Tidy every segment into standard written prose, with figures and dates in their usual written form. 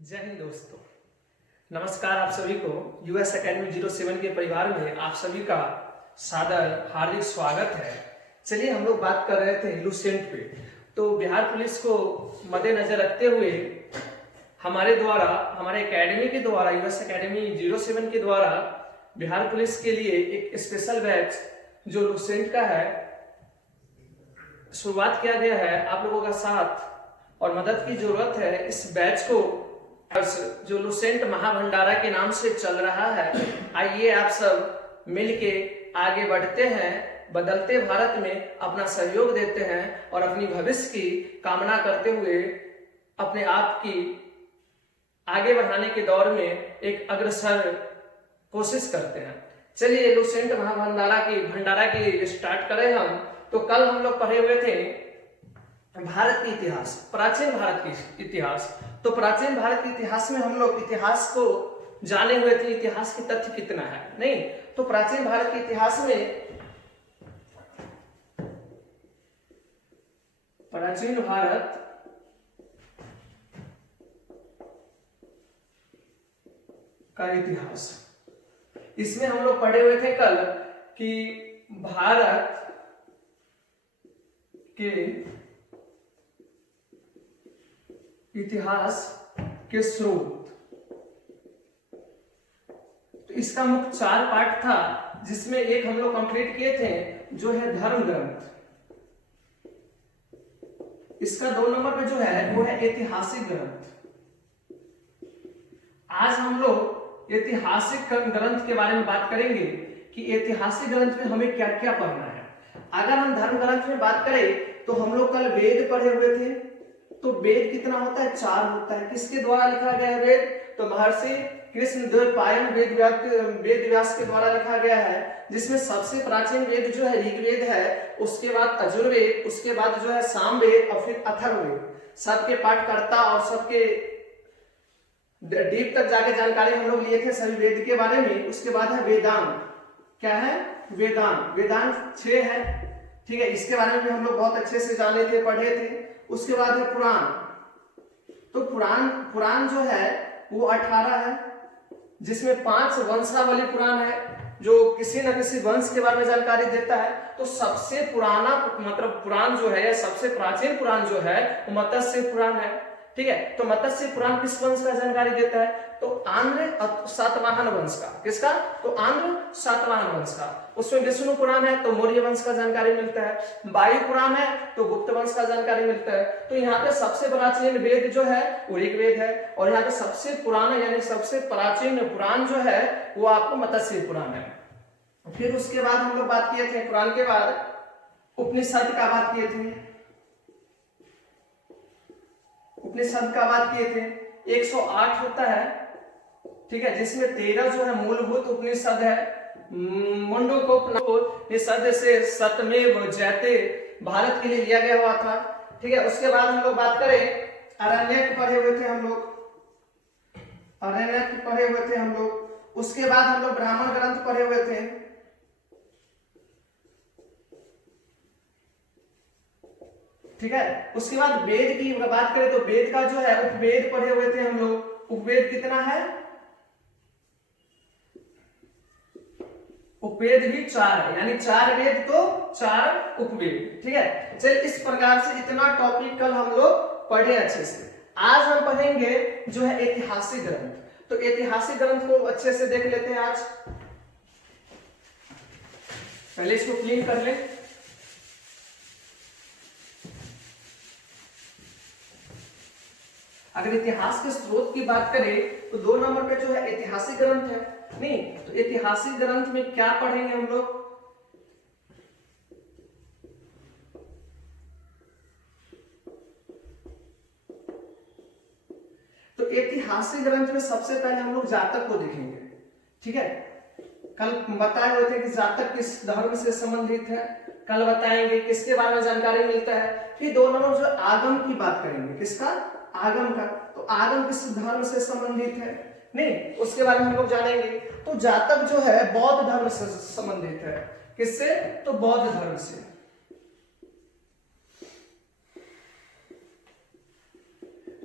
जय हिंद दोस्तों, नमस्कार। आप सभी को यूएस एकेडमी 07 के परिवार में आप सभी का सादर हार्दिक स्वागत है। चलिए, हम लोग बात कर रहे थे लुसेंट पे। तो बिहार पुलिस को मद्देनजर रखते हुए हमारे एकेडमी के द्वारा यूएस एकेडमी 07 के द्वारा बिहार पुलिस के लिए एक स्पेशल बैच जो लुसेंट का है शुरुआत किया गया है। आप लोगों का साथ और मदद की जरूरत है। इस बैच को जो लुसेंट महाभंडारा के नाम से चल रहा है, आइए आप सब मिलके आगे बढ़ते हैं, बदलते भारत में अपना सहयोग देते हैं और अपनी भविष्य की कामना करते हुए अपने आप की आगे बढ़ाने के दौर में एक अग्रसर कोशिश करते हैं। चलिए, लुसेंट भंडारा की स्टार्ट करें हम। तो कल हम लोग पढ़े हुए थे भारत की इतिहास, प्राचीन भारत की इतिहास। तो प्राचीन भारत के इतिहास में हम लोग इतिहास को जाने हुए थे, इतिहास की तथ्य कितना है नहीं। तो प्राचीन भारत के इतिहास में प्राचीन भारत का इतिहास, इसमें हम लोग पढ़े हुए थे कल कि भारत के इतिहास के स्रोत। तो इसका मुख्य 4 पार्ट था, जिसमें एक हम लोग कंप्लीट किए थे जो है धर्म ग्रंथ। इसका 2 नंबर पे जो है वो है ऐतिहासिक ग्रंथ। आज हम लोग ऐतिहासिक ग्रंथ के बारे में बात करेंगे कि ऐतिहासिक ग्रंथ में हमें क्या क्या पढ़ना है। अगर हम धर्म ग्रंथ में बात करें तो हम लोग कल वेद पढ़े हुए थे। तो वेद कितना होता है? 4 होता है। किसके द्वारा लिखा गया है वेद? तो महर्षि कृष्णद्वैपायन वेद व्यास के द्वारा लिखा गया है, जिसमें सबसे प्राचीन वेद जो है ऋग्वेद है, उसके बाद यजुर्वेद, उसके बाद जो है सामवेद और फिर अथर्ववेद। सबके पाठकर्ता और सबके डीप तक जाके जानकारी हम लोग लिए थे सभी वेद के बारे में। उसके बाद है वेदांत। क्या है? वेदांत 6 है, ठीक है। इसके बारे में भी हम लोग बहुत अच्छे से जाने थे, पढ़े थे। उसके बाद है पुराण। तो पुराण जो है वो 18 है, जिसमें 5 वंशावली पुराण है जो किसी न किसी वंश के बारे में जानकारी देता है। तो सबसे पुराना मतलब पुराण जो है, सबसे प्राचीन पुराण जो है वो मत्स्य पुराण है, ठीक है। तो मत्स्य पुराण किस वंश का जानकारी देता है? तो आंध्र सातवाहन वंश का। किसका? तो आंध्र सातवाहन वंश का। उसमें विष्णु पुराण है तो मौर्य वंश का जानकारी मिलता है। वायु पुराण है तो गुप्त वंश का जानकारी मिलता है। तो यहाँ पे सबसे प्राचीन वेद जो है वो ऋग्वेद है, और यहाँ पे सबसे पुराना यानी सबसे प्राचीन पुराण जो है वो आपको मत्स्य पुराण है। फिर उसके बाद हम लोग बात किए थे, पुराण के बाद उपनिषद का बात किए थे। उपनिषद का बात किए थे। 108 होता है, ठीक है, जिसमें 13 जो है मूलभूत उपनिषद है। मुंडकोपनिषद से सतमेव जयते भारत के लिए लिया गया हुआ था, ठीक है। उसके बाद हम लोग बात करें आरण्यक पढ़े हुए थे हम लोग, आरण्यक पढ़े हुए थे हम लोग। उसके बाद हम लोग ब्राह्मण ग्रंथ पढ़े हुए थे, ठीक है। उसके बाद वेद की बात करें तो वेद का जो है उपवेद पढ़े हुए थे हम लोग। उपवेद कितना है? उपवेद भी 4 है, यानी 4 वेद तो 4 उपवेद, ठीक है। चल, इस प्रकार से इतना टॉपिक कल हम लोग पढ़े अच्छे से। आज हम पढ़ेंगे जो है ऐतिहासिक ग्रंथ। तो ऐतिहासिक ग्रंथ को अच्छे से देख लेते हैं आज। पहले इसको क्लीन कर ले। अगर इतिहास के स्रोत की बात करें तो 2 नंबर पे जो है ऐतिहासिक ग्रंथ है। नहीं, तो ऐतिहासिक ग्रंथ में क्या पढ़ेंगे हम लोग? तो ऐतिहासिक ग्रंथ में सबसे पहले हम लोग जातक को देखेंगे, ठीक है। कल बताए हुए थे कि जातक किस धर्म से संबंधित है, कल बताएंगे किसके बारे में जानकारी मिलता है। फिर 2 नंबर जो आगम की बात करेंगे। किसका? आगम का। तो आगम किस धर्म से संबंधित है, नहीं, उसके बारे में हम लोग जानेंगे। तो जातक जो है बौद्ध धर्म से संबंधित है। किससे? तो बौद्ध धर्म से।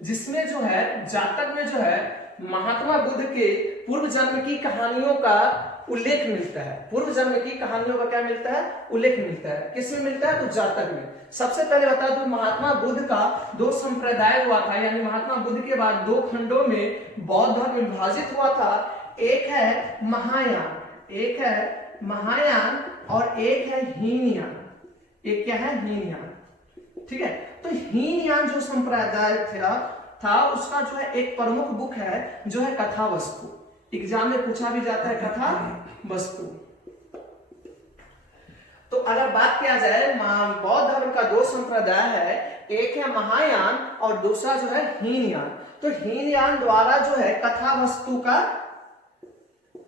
जिसमें जो है जातक में जो है महात्मा बुद्ध के पूर्व जन्म की कहानियों का उल्लेख मिलता है। पूर्व जन्म की कहानियों का क्या मिलता है? उल्लेख मिलता है। किसमें मिलता है? तो जातक में। सबसे पहले बता दूं, महात्मा बुद्ध का दो संप्रदाय हुआ था, यानी महात्मा बुद्ध के बाद दो खंडों में बौद्ध धर्म विभाजित हुआ था। एक है महायान और एक है हीनयान। एक क्या है? हीनयान। ठीक है, तो हीनयान जो संप्रदाय था उसका जो है एक प्रमुख बुक है जो है कथा वस्तु। एग्जाम में पूछा भी जाता है कथा वस्तु। तो अगर बात किया जाए बौद्ध धर्म का दो संप्रदाय है, एक है महायान और दूसरा जो है हीनयान। तो हीनयान द्वारा जो है कथा वस्तु का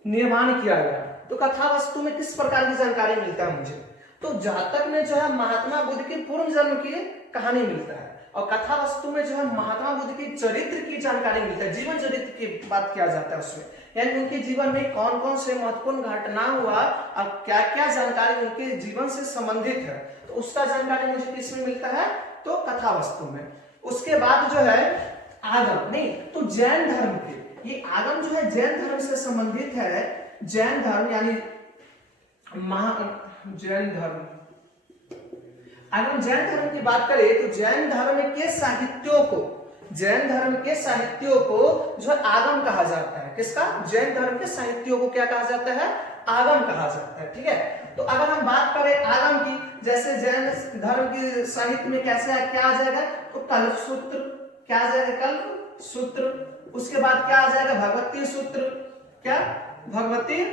निर्माण किया गया। तो कथा वस्तु में किस प्रकार की जानकारी मिलता है मुझे? तो जातक में जो है महात्मा बुद्ध की पूर्व जन्म की कहानी मिलता है और कथा वस्तु में जो है महात्मा बुद्ध की चरित्र की जानकारी मिलता है, जीवन चरित्र की बात किया जाता है उसमें, यानी उनके जीवन में कौन कौन से महत्वपूर्ण घटना हुआ और क्या क्या जानकारी उनके जीवन से संबंधित है, तो उसका जानकारी मुझे किसमें मिलता है? तो कथा वस्तु में। उसके बाद जो है आगम, नहीं तो जैन धर्म के, ये आगम जो है जैन धर्म से संबंधित है। जैन धर्म यानी जैन धर्म, अगर हम जैन धर्म की बात करें तो जैन धर्म के साहित्यों को जो है आगम कहा जाता है। किसका? जैन धर्म के साहित्यों को क्या कहा जाता है? आगम कहा जाता है। ठीक है, तो अगर हम बात करें आगम की, जैसे जैन धर्म के साहित्य में कैसे क्या आ जाएगा? तो कल्प सूत्र क्या आ जाएगा? कल्प सूत्र। उसके बाद क्या आ जाएगा? भगवती सूत्र। क्या? भगवती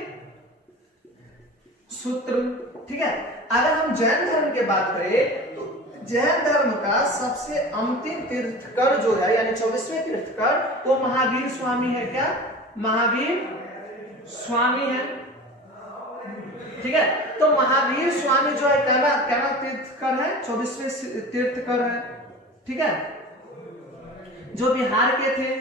सूत्र। ठीक है, अगर हम जैन धर्म की बात करें तो जैन धर्म का सबसे अंतिम तीर्थकर जो है, यानी 24वें तीर्थकर, वो महावीर स्वामी है। क्या? महावीर स्वामी है। ठीक है, तो महावीर स्वामी जो है क्या तीर्थकर है? 24वें तीर्थकर है। ठीक है, जो बिहार के थे,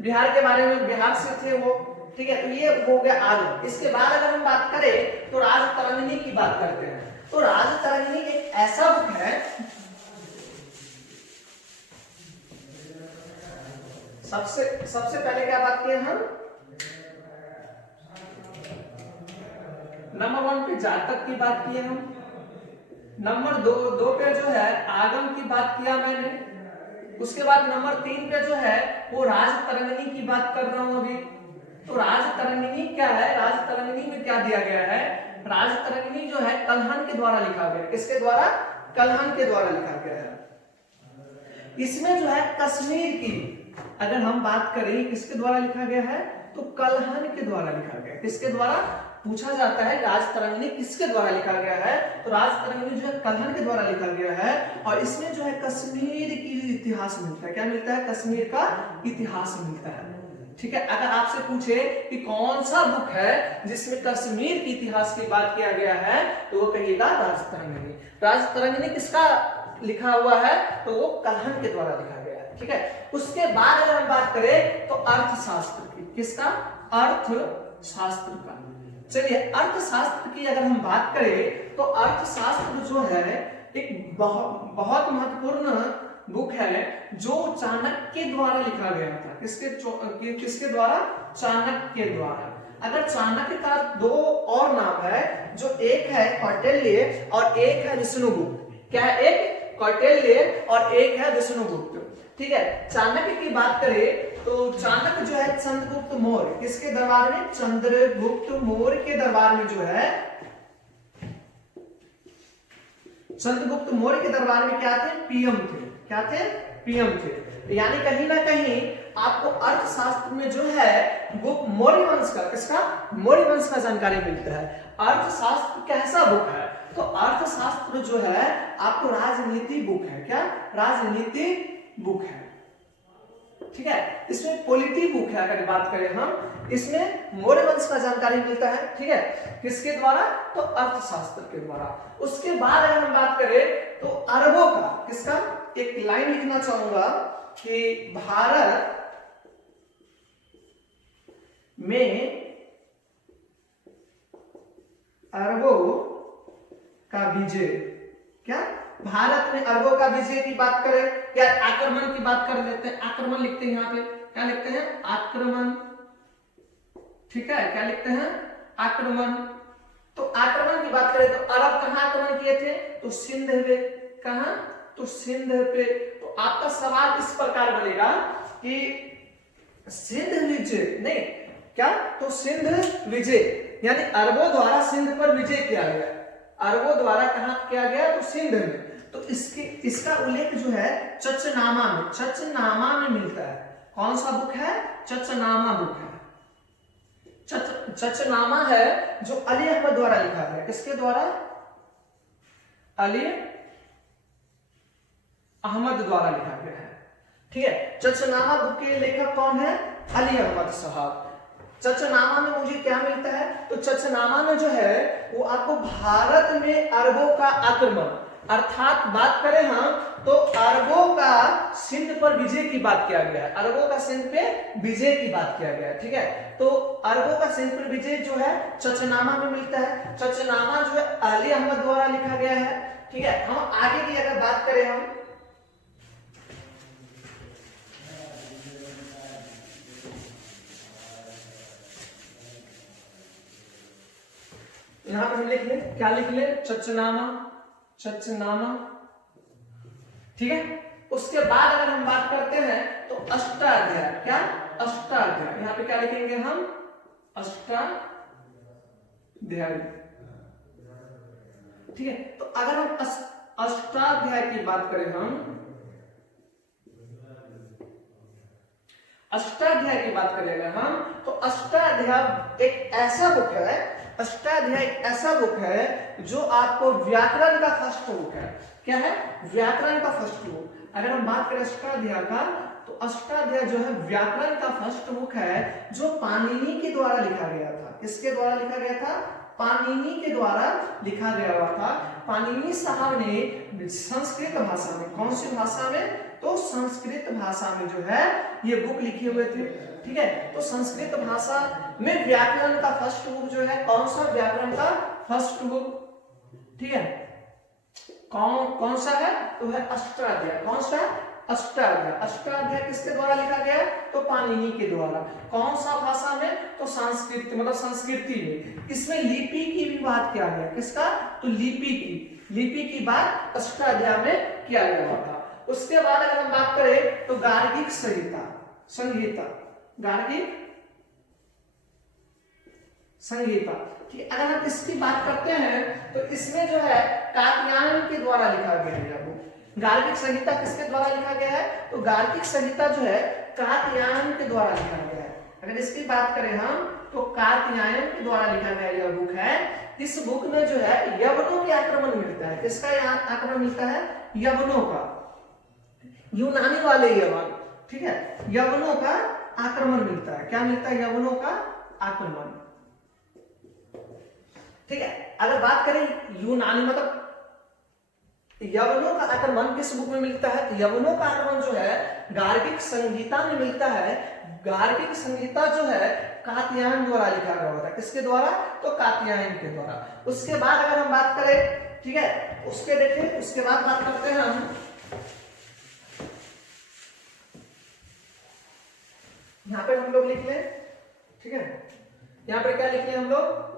बिहार के बारे में, बिहार से थे वो। ठीक है, तो ये हो गया आगम। इसके बाद अगर हम बात करें तो राजतरंगिणी की बात करते हैं। तो राजतरंगिणी एक ऐसा बुक है, सबसे पहले क्या बात किए हम? नंबर 1 पे जातक की बात की हम, नंबर 2 पे जो है आगम की बात किया मैंने, उसके बाद नंबर 3 पे जो है वो राजतरंगिणी की बात कर रहा हूं अभी। तो राजतरंगिणी क्या है? राजतरंगिणी में क्या दिया गया है? राजतरंगिणी जो है कल्हण के द्वारा लिखा गया है। किसके द्वारा? कल्हण के द्वारा लिखा गया है। इसमें जो है कश्मीर की अगर हम बात करें किसके द्वारा लिखा गया है? तो कल्हण के द्वारा लिखा गया है। किसके द्वारा? पूछा जाता है राजतरंगिणी किसके द्वारा लिखा गया है, तो राजतरंगिणी जो है कल्हण के द्वारा लिखा गया है। और इसमें जो है कश्मीर की इतिहास मिलता है। क्या मिलता है? कश्मीर का इतिहास मिलता है। ठीक है, अगर आपसे पूछे कि कौन सा बुक है जिसमें कश्मीर के इतिहास की बात किया गया है, तो वो कहिएगा राजतरंगिणी। राजतरंगिणी किसका लिखा हुआ है? तो वो कल्हण के द्वारा लिखा गया है। ठीक है, उसके बाद अगर हम बात करें तो अर्थशास्त्र की। किसका? अर्थशास्त्र का। चलिए, अर्थशास्त्र की अगर हम बात करें तो अर्थशास्त्र जो है एक बहुत महत्वपूर्ण बुक है जो चाणक्य द्वारा लिखा गया था। किसके द्वारा? चाणक्य द्वारा। अगर चाणक्य का 2 और नाम है, जो एक है कौटिल्य और एक है विष्णुगुप्त। क्या है? एक कौटिल्य और एक है विष्णुगुप्त। ठीक है, चाणक्य की बात करें तो चाणक्य जो है चंद्रगुप्त मौर्य, किसके दरबार में? चंद्रगुप्त मौर्य के दरबार में जो है, चंद्रगुप्त मौर्य के दरबार में क्या थे? पीएम थे। क्या थे? पीएम थे। यानी कहीं ना कहीं आपको अर्थशास्त्र में जो है वो मौर्य वंश का, किसका? मौर्य वंश का जानकारी मिलता है। अर्थशास्त्र कैसा बुक है? तो अर्थशास्त्र जो है आपको राजनीति बुक है। क्या? राजनीति बुक है। ठीक है, इसमें पॉलिटी बुक है। अगर बात करें हम, इसमें मौर्य वंश का जानकारी मिलता है। ठीक है, किसके द्वारा? तो अर्थशास्त्र के द्वारा। उसके बाद अगर हम बात करें तो अरबों का, किसका? एक लाइन लिखना चाहूंगा कि भारत में अरबों का विजय। क्या? भारत में अरबों का विजय की बात करें या आक्रमण की बात कर लेते हैं, आक्रमण लिखते हैं यहाँ पे, क्या लिखते हैं, आक्रमण, ठीक है, क्या लिखते हैं, आक्रमण। तो आक्रमण की बात करें तो अरब कहां आक्रमण किए थे, तो सिंध पे, कहां, तो सिंध पे। तो आपका सवाल इस प्रकार बनेगा कि सिंध विजय, नहीं क्या, तो सिंध विजय यानी अरबों द्वारा सिंध पर विजय किया गया, अरबों द्वारा कहां किया गया, तो सिंध में। तो इसका उल्लेख जो है चचनामा में, चचनामा में मिलता है। कौन सा बुक है, चचनामा बुक है। चचनामा है जो अली अहमद द्वारा लिखा गया, किसके द्वारा, अली अहमद द्वारा लिखा गया है, ठीक है। चचनामा बुक के लेखक कौन है, अली अहमद साहब। चचनामा में मुझे क्या मिलता है, तो चचनामा में जो है वो आपको भारत में अरबों का आक्रमण, अर्थात बात करें हम तो अरबों का सिंध पर विजय की बात किया गया है, अरबों का सिंध पे विजय की बात किया गया है, ठीक है। तो अरबों का सिंध पर विजय जो है चचनामा में मिलता है। चचनामा जो है अली अहमद द्वारा लिखा गया है, ठीक है। हम आगे की अगर बात करें हम, यहां पर हम लिख ले, क्या लिख ले, चचनामा, चचनामा, ठीक है। उसके बाद अगर हम बात करते हैं तो अष्टाध्याय, क्या, अष्टाध्याय, यहां पे क्या लिखेंगे हम, अष्टाध्याय, ठीक है। तो अगर हम अष्टाध्याय की बात करें हम, अष्टाध्याय की बात करेंगे हम, तो अष्टाध्याय एक ऐसा बुक है, अष्टाध्याय एक ऐसा बुक है जो आपको व्याकरण का फर्स्ट बुक है, क्या है, व्याकरण का फर्स्ट बुक। अगर हम बात करें अष्टाध्याय का, तो अष्टाध्याय जो है व्याकरण का फर्स्ट बुक है जो पाणिनि के द्वारा लिखा गया था। किसके द्वारा लिखा गया था, पाणिनि के द्वारा लिखा गया हुआ था। पाणिनि साहब ने संस्कृत भाषा में, कौन सी भाषा में, तो संस्कृत भाषा में जो है ये बुक लिखे हुए थे, ठीक है। तो संस्कृत भाषा में व्याकरण का फर्स्ट बुक जो है, कौन सा, व्याकरण का फर्स्ट बुक, ठीक है। कौन सा है, तो है अष्टाध्याय। कौन सा, अष्टाध्याय। अष्टाध्याय किसके द्वारा लिखा गया, तो पाणिनि के द्वारा। कौन सा भाषा में, तो संस्कृत, मतलब संस्कृति में। इसमें लिपि की भी बात किया गया, किसका, तो लिपि की बात अष्टाध्याय में किया गया था। उसके बाद अगर हम बात करें तो गार्गिक संहिता, गार्गिक संहिता, ठीक। अगर हम इसकी बात करते हैं तो इसमें जो है कात्यायन के द्वारा लिखा गया है वो। गार्गिक संहिता किसके द्वारा लिखा गया है, तो गार्गिक संहिता जो है कात्यायन के द्वारा लिखा गया है। अगर इसकी बात करें हम तो कात्यायन के द्वारा लिखा गया यह बुक है। इस बुक में जो है यवनों के आक्रमण मिलता है। किसका यहाँ आक्रमण मिलता है, यवनों का, यूनानी वाले यवन, ठीक है, यवनों का आक्रमण मिलता है। क्या मिलता है, यवनों का आक्रमण, ठीक है। अगर बात करें यूनानी, मतलब यवनों का आक्रमण किस बुक में मिलता है, तो यवनों का आक्रमण जो है गार्गिक संहिता में मिलता है। गार्गिक संहिता जो है कात्यायन द्वारा लिखा गया होता है। किसके द्वारा, तो कात्यायन के द्वारा। उसके बाद अगर हम बात करें, ठीक है, उसके देखें, उसके बाद बात करते हैं हम, यहां पे हम लोग लिख लें, ठीक है, यहां पे क्या लिख लें हम लोग,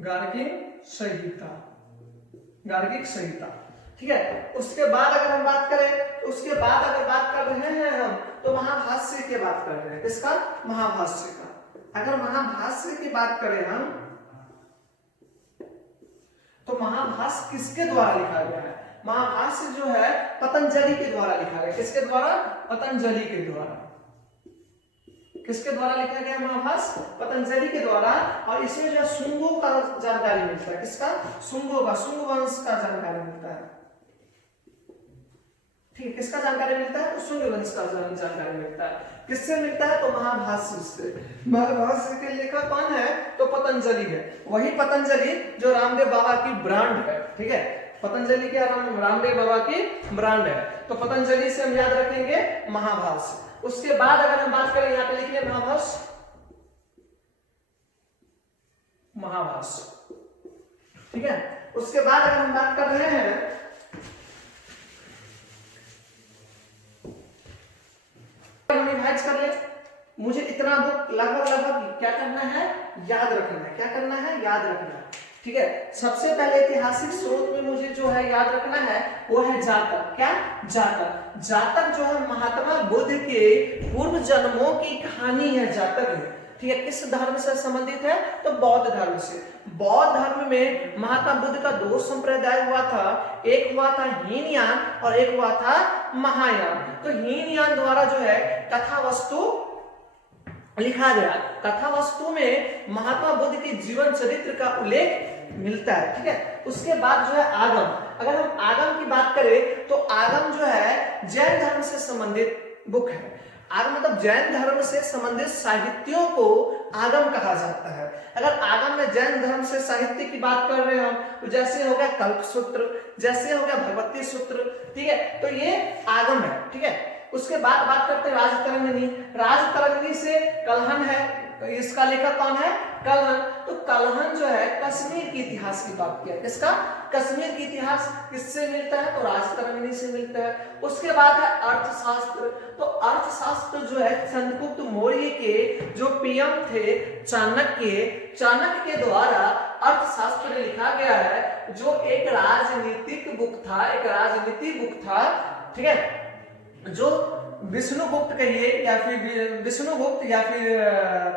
गार्गिक संहिता, गार्गिक संहिता, ठीक है। उसके बाद अगर हम बात करें तो उसके बाद अगर बात कर रहे हैं हम तो महाभाष्य की बात कर रहे हैं। किसका, महाभाष्य का। अगर महाभाष्य की बात करें हम तो महाभाष्य किसके द्वारा लिखा गया है, महाभाष्य जो है पतंजलि के द्वारा लिखा गया। किसके द्वारा, पतंजलि के द्वारा। किसके द्वारा लिखा गया महाभाष्य, पतंजलि के द्वारा। और इसमें जो शुंगों का जानकारी मिलता है। किसका, शुंगों का, शुंग वंश का जानकारी मिलता है, ठीक है। किसका जानकारी मिलता है, तो शुंग वंश का जानकारी मिलता है। किससे मिलता है, तो महाभाष्य से। महाभाष्य के लेखक कौन है, तो पतंजलि है। वही पतंजलि जो रामदेव बाबा की ब्रांड है, ठीक है। पतंजलि क्या, रामदेव बाबा की ब्रांड है। तो पतंजलि से हम याद रखेंगे महाभाष्य। उसके बाद अगर हम बात करें, यहां पे लिख लिया महाभाष्य, महाभाष्य, ठीक है। उसके बाद अगर हम बात कर रहे हैं रिवाइज कर ले, मुझे इतना बुक लगभग क्या करना है, याद रखना है। क्या करना है, याद रखना है। ठीक है, सबसे पहले ऐतिहासिक स्रोत में मुझे जो है याद रखना है वो है जातक। क्या, जातक। जातक जो है महात्मा बुद्ध के पूर्व जन्मों की कहानी है, जातक है। ठीक है, किस धर्म से संबंधित है, तो बौद्ध धर्म से। बौद्ध धर्म में महात्मा बुद्ध का दो संप्रदाय हुआ था, एक हुआ था हीनयान और एक हुआ था महायान। तो हीनयान द्वारा जो है कथा वस्तु लिखा गया। कथा वस्तु में महात्मा बुद्ध के जीवन चरित्र का उल्लेख मिलता है। ठीक है, उसके बाद जो है आगम। अगर हम आगम की बात करें तो आगम जो है जैन धर्म से संबंधित बुक है। आगम मतलब जैन धर्म से संबंधित साहित्यों को आगम कहा जाता है। अगर आगम में जैन धर्म से साहित्य की बात कर रहे हैं हम, तो जैसे हो गया कल्प सूत्र, जैसे हो गया भगवती सूत्र। ठीक है, तो ये आगम है। ठीक है, उसके बाद बात करते हैं राजतरंगिणी। राजतरंगिणी से कलहन है, इसका लेखक कौन है, कलहन। तो कलहन जो है कश्मीर के इतिहास की बात किया। इसका कश्मीर की इतिहास किससे मिलता है, तो राजतरंगिणी से मिलता है। उसके बाद है अर्थशास्त्र। तो अर्थशास्त्र जो है चंद्रगुप्त मौर्य के जो पीएम थे चाणक्य के द्वारा अर्थशास्त्र लिखा गया है, जो एक राजनीतिक बुक था, एक राजनीतिक बुक था। ठीक है, जो विष्णुगुप्त कहिए या फिर विष्णुगुप्त या फिर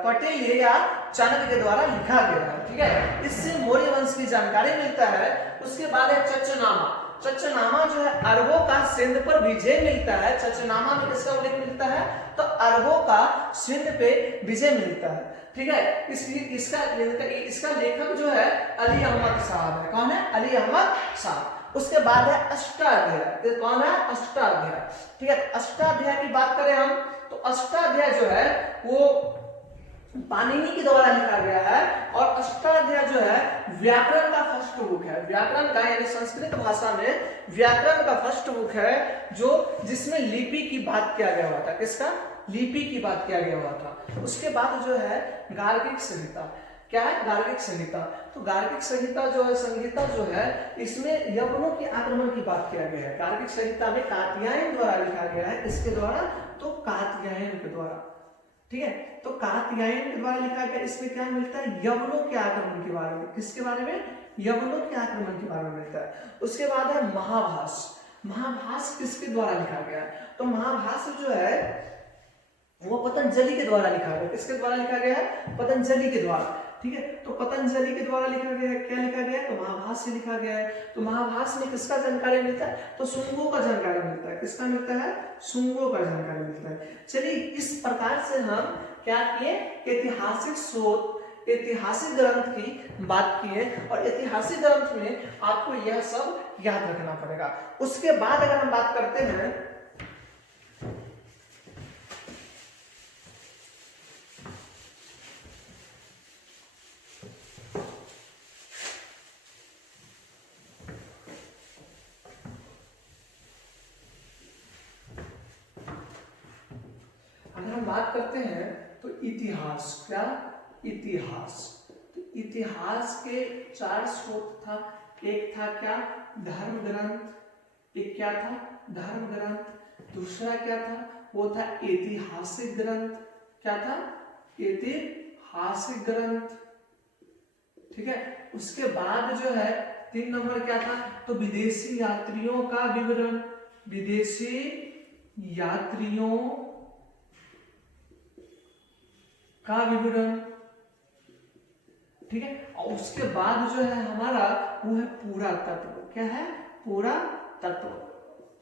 पटेल या चाणक्य के द्वारा लिखा गया है। ठीक है, इससे मौर्य वंश की जानकारी मिलता है। उसके बाद है चचनामा। चचनामा जो है अरबों का सिंध पर विजय मिलता है। चचनामा में किसका उल्लेख मिलता है, तो अरबों का सिंध पे विजय मिलता है। ठीक है, इसका लेखक जो है अली अहमद साहब है। कौन है, अली अहमद साहब। उसके बाद है अष्टाध्याय। कौन है, अष्टाध्याय। ठीक है, अष्टाध्याय की बात करें हम तो अष्टाध्याय जो है वो पाणिनि के द्वारा लिखा गया है। और अष्टाध्याय जो है व्याकरण का फर्स्ट बुक है। व्याकरण का यानी संस्कृत भाषा में व्याकरण का फर्स्ट बुक है, जो जिसमें लिपि की बात किया गया हुआ था। किसका, लिपि की बात किया गया हुआ था। उसके बाद जो है गार्गिक संहिता। क्या है, गार्गिक संहिता। तो गार्गिक संहिता जो है इसमें यवनों के आक्रमण की बात किया गया है। गार्गिक संहिता में कात्यायन द्वारा लिखा गया है। इसके द्वारा, तो कात्यायन के द्वारा। ठीक है, तो कात्यायन के द्वारा लिखा गया। इसमें क्या मिलता है, यवनों के आक्रमण के बारे में। किसके बारे में, यवनों के आक्रमण के बारे में मिलता है। उसके बाद है महाभाष। महाभाष किसके द्वारा लिखा गया, तो महाभाष जो है वो पतंजलि के द्वारा लिखा गया। किसके द्वारा लिखा गया है, पतंजलि के द्वारा। ठीक है, तो पतंजलि के द्वारा लिखा गया है। क्या लिखा गया है, तो महाभाष से लिखा गया है। तो महाभाष में किसका जानकारी मिलता है, तो शुंगों का जानकारी मिलता है। किसका मिलता है, शुंगों का जानकारी मिलता है। चलिए, इस प्रकार से हम क्या किए, ऐतिहासिक स्रोत, ऐतिहासिक ग्रंथ की बात किए। और ऐतिहासिक ग्रंथ में आपको यह सब याद रखना पड़ेगा। उसके बाद अगर हम बात करते हैं बात करते हैं तो इतिहास। क्या, इतिहास। तो इतिहास के चार स्रोत था। एक था क्या, धर्म ग्रंथ। एक क्या था, धर्म ग्रंथ। दूसरा क्या था, वो था ऐतिहासिक ग्रंथ। क्या था, ऐतिहासिक ग्रंथ। ठीक है, उसके बाद जो है 3 नंबर क्या था, तो विदेशी यात्रियों का विवरण। विदेशी यात्रियों का विवरण। ठीक है, और उसके बाद जो है हमारा वो है पूरा तत्व। क्या है, पूरा तत्व।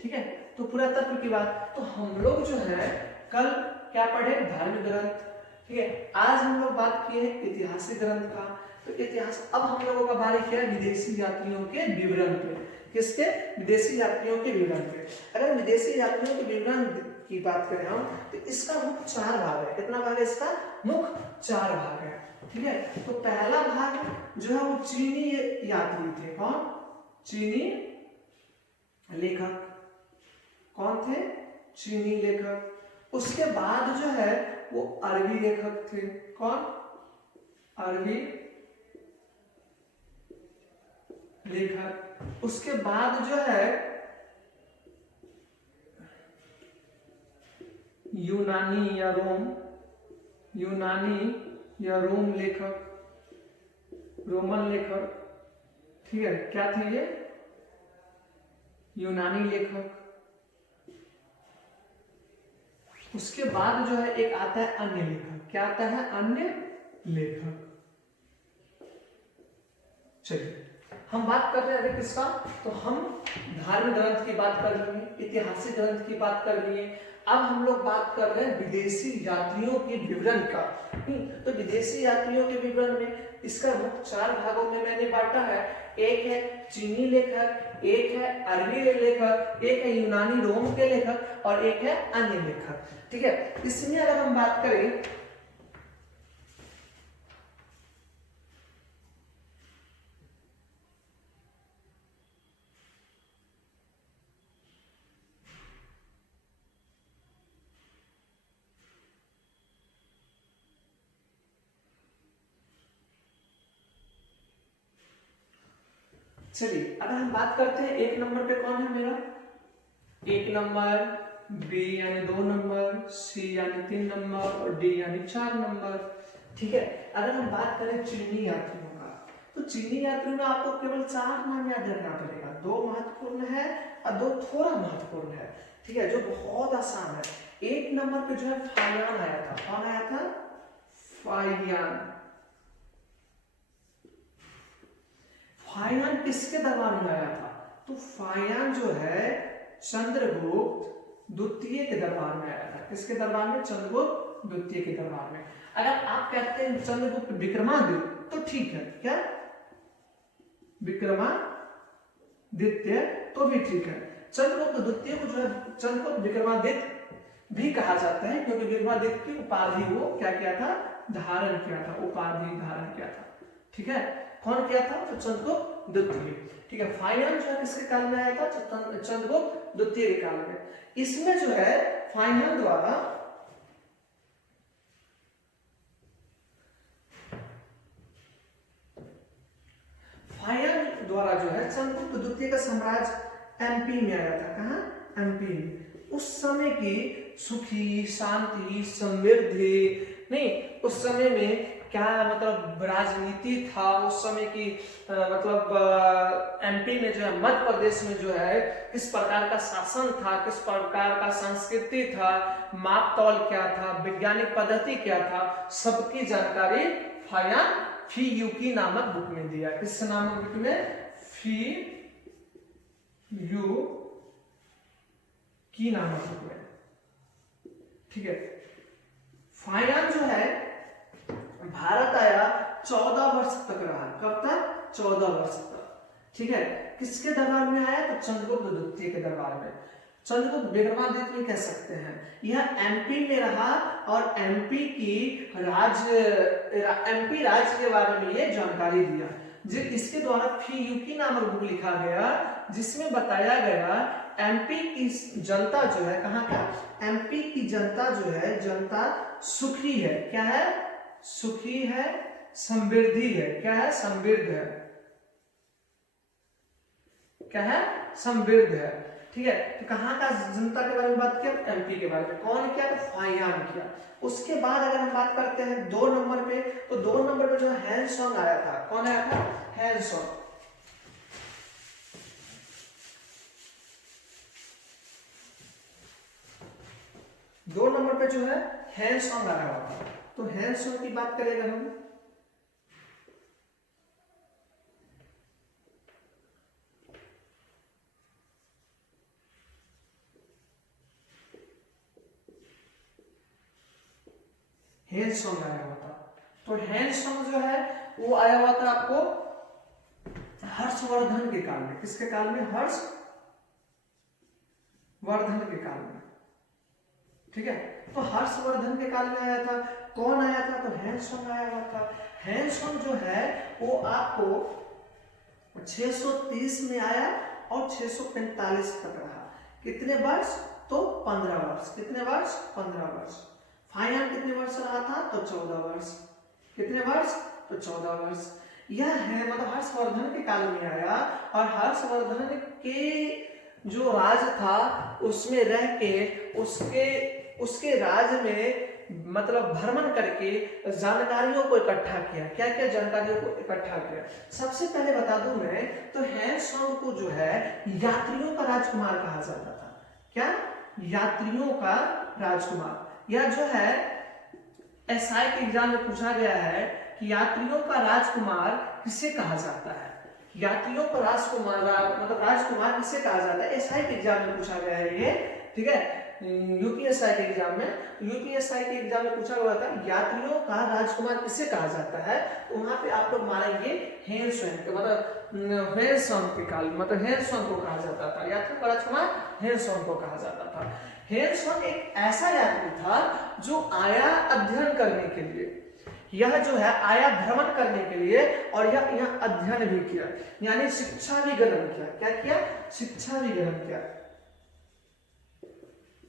ठीक है, तो पूरा तत्व की बात, तो हम लोग जो है कल क्या पढ़े, धर्म ग्रंथ। ठीक है, आज हम लोग बात किए ऐतिहासिक ग्रंथ का। तो इतिहास, अब हम लोगों का बारी क्या है, विदेशी यात्रियों के विवरण पे। किसके, विदेशी यात्रियों के विवरण पे। अगर विदेशी यात्रियों के विवरण की बात करें हम तो इसका मुख्य 4 भाग है। कितना भाग है इसका, मुख्य 4 भाग है। ठीक है, तो पहला भाग जो है वो चीनी यात्री थे। कौन, चीनी लेखक। कौन थे, चीनी लेखक। उसके बाद जो है वो अरबी लेखक थे। कौन, अरबी लेखक। उसके बाद जो है यूनानी या रोम लेखक, रोमन लेखक, ठीक है, क्या थे ये? यूनानी लेखक। उसके बाद जो है एक आता है अन्य लेखक। क्या आता है? अन्य लेखक। चलिए हम बात कर रहे हैं अभी किसका? तो हम धार्मिक ग्रंथ की बात कर लिए, ऐतिहासिक ग्रंथ की बात कर लिए। अब हम लोग बात कर रहे हैं विदेशी यात्रियों के विवरण का। तो विदेशी यात्रियों के विवरण में इसका मुख्य 4 भागों में मैंने बांटा है। एक है चीनी लेखक, एक है अरबी लेखक, एक है यूनानी रोम के लेखक और एक है अन्य लेखक। ठीक है, इसमें अगर हम बात करें चलिए अगर हम बात करते हैं 1 नंबर पे कौन है मेरा? 1 नंबर, बी यानी 2 नंबर, सी यानी 3 नंबर और डी यानी 4 नंबर। ठीक है, अगर हम बात करें चीनी यात्रियों का, तो चीनी यात्रियों में आपको केवल 4 नाम याद रखना पड़ेगा। 2 महत्वपूर्ण है और 2 थोड़ा महत्वपूर्ण है। ठीक है, जो बहुत आसान है। 1 नंबर पे जो है फाहियान आया था। कौन आया था? फाहियान। फाहियान किसके दरबार में आया था? तो फाहियान जो है चंद्रगुप्त द्वितीय के दरबार में आया था। किसके दरबार में? चंद्रगुप्त द्वितीय के दरबार में। अगर आप कहते हैं चंद्रगुप्त विक्रमादित्य तो ठीक है, क्या विक्रमादित्य तो भी ठीक है। चंद्रगुप्त द्वितीय को जो है चंद्रगुप्त विक्रमादित्य भी कहा जाता है, क्योंकि विक्रमादित्य की उपाधि वो क्या किया था? धारण किया था, उपाधि धारण किया था। ठीक है, कौन किया था? तो चंद्रगुप्त द्वितीय। ठीक है, फाहियान जो है किसके काल में आया था? चंद्रगुप्त द्वितीय के काल में। इसमें जो है फाहियान द्वारा जो है चंद्रगुप्त द्वितीय का साम्राज्य एमपी में आया था। कहां? एमपी में। उस समय की सुखी, शांति, समृद्धि नहीं, उस समय में क्या मतलब राजनीति था उस समय की, मतलब एमपी में जो है, मध्य प्रदेश में जो है किस प्रकार का शासन था, किस प्रकार का संस्कृति था, माप तौल क्या था, वैज्ञानिक पद्धति क्या था, सबकी जानकारी फाहियान फी यूकी नामक बुक में दिया। किस नामक बुक में? फी यू की नामक बुक में। ठीक है, फाहियान जो है भारत आया 14 वर्ष तक रहा। कब तक? 14 वर्ष तक। ठीक है, किसके दरबार में आया? तो चंद्रगुप्त द्वितीय के दरबार में। चंद्रगुप्त विक्रमादित्य भी कह सकते हैं। यह एमपी में रहा और एमपी राज्य के बारे में ये जानकारी दिया। इसके द्वारा फी यूकी नामक बुक लिखा गया, जिसमें बताया गया एमपी की जनता जो है, कहां का? एमपी की जनता जो है, जनता सुखी है। क्या है? सुखी है, समृद्धि है। क्या है? समृद्ध है। क्या है? समृद्ध है। ठीक है, तो कहां का जनता के बारे में बात किया? एमपी के बारे में। कौन किया? तो फाहियान किया। उसके बाद अगर हम बात करते हैं 2 नंबर पे, तो 2 नंबर पे जो हैंसोंग आया था। कौन आया था? हैंसोंग। 2 नंबर पे जो है हैंसोंग आया हुआ था। तो हैंसोंग की बात करेंगे हम। हैंसोंग आया हुआ था। तो हैंसोंग जो है वो आया हुआ था आपको हर्षवर्धन के काल में। किसके काल में? हर्षवर्धन के काल में। ठीक है, तो हर्षवर्धन के काल में आया था। कौन आया था? तो हैंसोंग आया हुआ था। हैंसोंग जो है वो आपको 630 में आया और 645 तक रहा। कितने वर्ष? तो 15 वर्ष। कितने वर्ष? 15 वर्ष। फाहियान कितने वर्ष रहा था? तो 14 वर्ष। कितने वर्ष? तो 14 वर्ष। यह है मतलब हर्षवर्धन के काल में आया, और हर्षवर्धन के जो राज था उसमें रह के उसके राज में मतलब भ्रमण करके जानकारियों को इकट्ठा किया। क्या क्या जानकारियों को इकट्ठा किया? सबसे पहले बता दूं मैं, तो हैंसोंग को जो है यात्रियों का राजकुमार कहा जाता था। क्या? यात्रियों का राजकुमार। यह जो है एसआई के एग्जाम में पूछा गया है कि यात्रियों का राजकुमार किसे कहा जाता है? यात्रियों का राजकुमार मतलब राजकुमार किसे कहा जाता है? एसआई के एग्जाम में पूछा गया है ये, ठीक है। यूपीएसआई के एग्जाम में पूछा हुआ था यात्रियों का राजकुमार किसे कहा जाता है, तो वहां पे आप लोग मारेंगे हैंसोंग, मतलब हैंसोंग के काल, मतलब हैंसोंग को कहा जाता था। यात्रियों का राजकुमार हैंसोंग को कहा जाता था। हैंसोंग एक ऐसा यात्री था जो आया अध्ययन करने के लिए, यह जो है आया भ्रमण करने के लिए, और यह यहाँ अध्ययन भी किया, यानी शिक्षा भी ग्रहण किया। क्या किया? शिक्षा भी ग्रहण किया,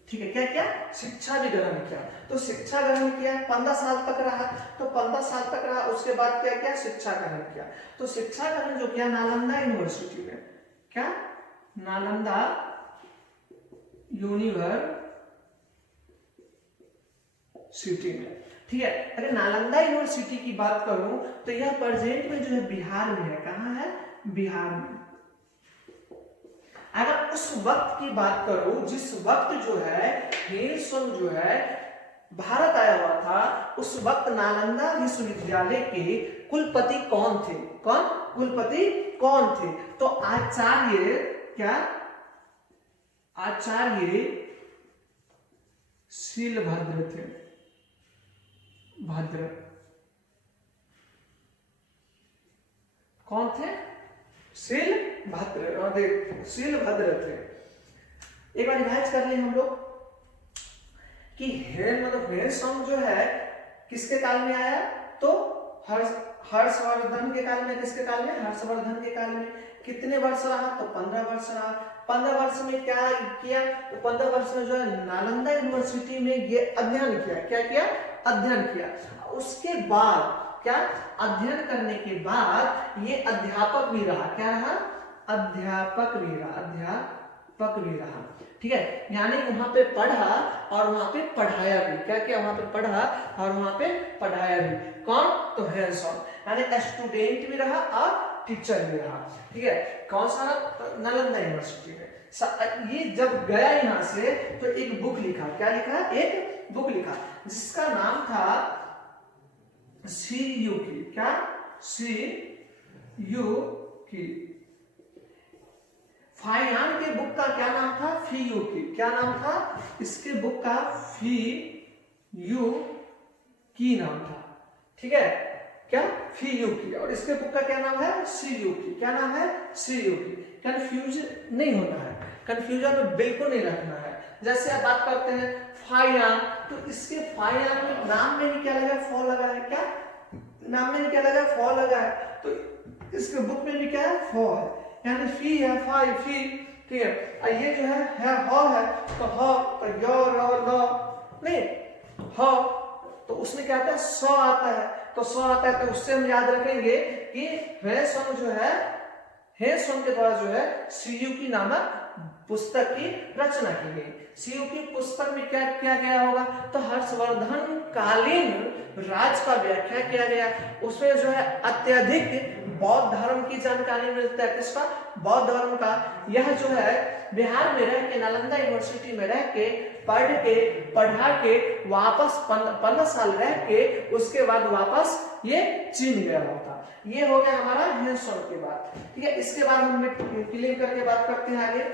ठीक है। क्या क्या? शिक्षा भी ग्रहण किया। तो शिक्षा ग्रहण किया, 15 साल तक रहा, तो 15 साल तक रहा, उसके बाद क्या किया? शिक्षा ग्रहण किया। तो शिक्षा ग्रहण जो किया नालंदा यूनिवर्सिटी में। क्या? नालंदा यूनिवर्सिटी में, ठीक है। अगर नालंदा यूनिवर्सिटी की बात करूं तो यह प्रेजेंट में जो है बिहार में है। कहां है? बिहार में। अगर उस वक्त की बात करूं जिस वक्त जो है हैंसोंग जो है भारत आया हुआ था, उस वक्त नालंदा विश्वविद्यालय के कुलपति कौन थे? कौन? कुलपति कौन थे? तो आचार्य, क्या? आचार्य शीलभद्र थे। भद्र कौन थे? शीलभद्र थे। एक बार रिवाइज कर ले हम लोग कि हैंसोंग जो है किसके काल में आया? तो हर्षवर्धन के काल में। किसके काल में? हर्षवर्धन के काल में। कितने वर्ष रहा? तो 15 वर्ष रहा। 15 वर्ष में क्या किया? तो 15 वर्ष में जो है नालंदा यूनिवर्सिटी में ये अध्ययन किया। क्या किया? अध्ययन किया। उसके बाद क्या? अध्ययन करने के बाद ये अध्यापक भी रहा। क्या रहा? अध्यापक भी रहा, ठीक है। यानी वहां पे पढ़ा और वहां पे पढ़ाया भी। क्या किया? वहां पे पढ़ा और वहां पे पढ़ाया भी। कौन? तो हैंसोंग, यानी स्टूडेंट भी रहा और टीचर भी रहा, ठीक है। कौन सा? नालंदा यूनिवर्सिटी में। ये जब गया यहाँ से तो एक बुक लिखा। क्या लिखा? एक बुक लिखा जिसका नाम था सीयूकी। क्या? सीयूकी। फाइयान के बुक का क्या नाम था? फियूकी। क्या नाम था इसके बुक का? फियूकी नाम था, ठीक है। क्या? फियूकी। और इसके बुक का क्या नाम है? सीयूकी। क्या नाम है? सीयूकी। कंफ्यूज नहीं होना है, कंफ्यूजन में बिल्कुल नहीं रखना है। जैसे आप बात करते हैं फाइयान, तो इसके फाइयान में नाम में ही क्या लगा? फॉ लगा है। क्या? नाम में क्या लगा? फॉ लगा है। तो इसके बुक में भी क्या है? फॉ है, यानी फी है, फाई, फी, ठीक है। ये जो है ह है, तो ह, तो यो, रो, लो, नहीं, ह, तो उसमें क्या आता है? स आता है। तो स आता है, तो उससे हम याद रखेंगे कि हैंसोंग जो है, हैंसोंग के द्वारा जो है सीयूकी नामक पुस्तक की रचना की गई। सीयूकी पुस्तक में क्या किया गया होगा? तो हर्षवर्धन कालीन राज का व्याख्या किया गया। उसमें जो है अत्यधिक बौद्ध धर्म की जानकारी मिलता है। किसका? बौद्ध धर्म का। यह जो है बिहार में रह के, नालंदा यूनिवर्सिटी में रह के, पढ़ा के वापस 15 साल रह के उसके बाद वापस ये चीन गया होता। ये हो गया हमारा हैंसोंग की बात, ठीक है। इसके बाद हम क्लियर करके बात करते हैं आगे।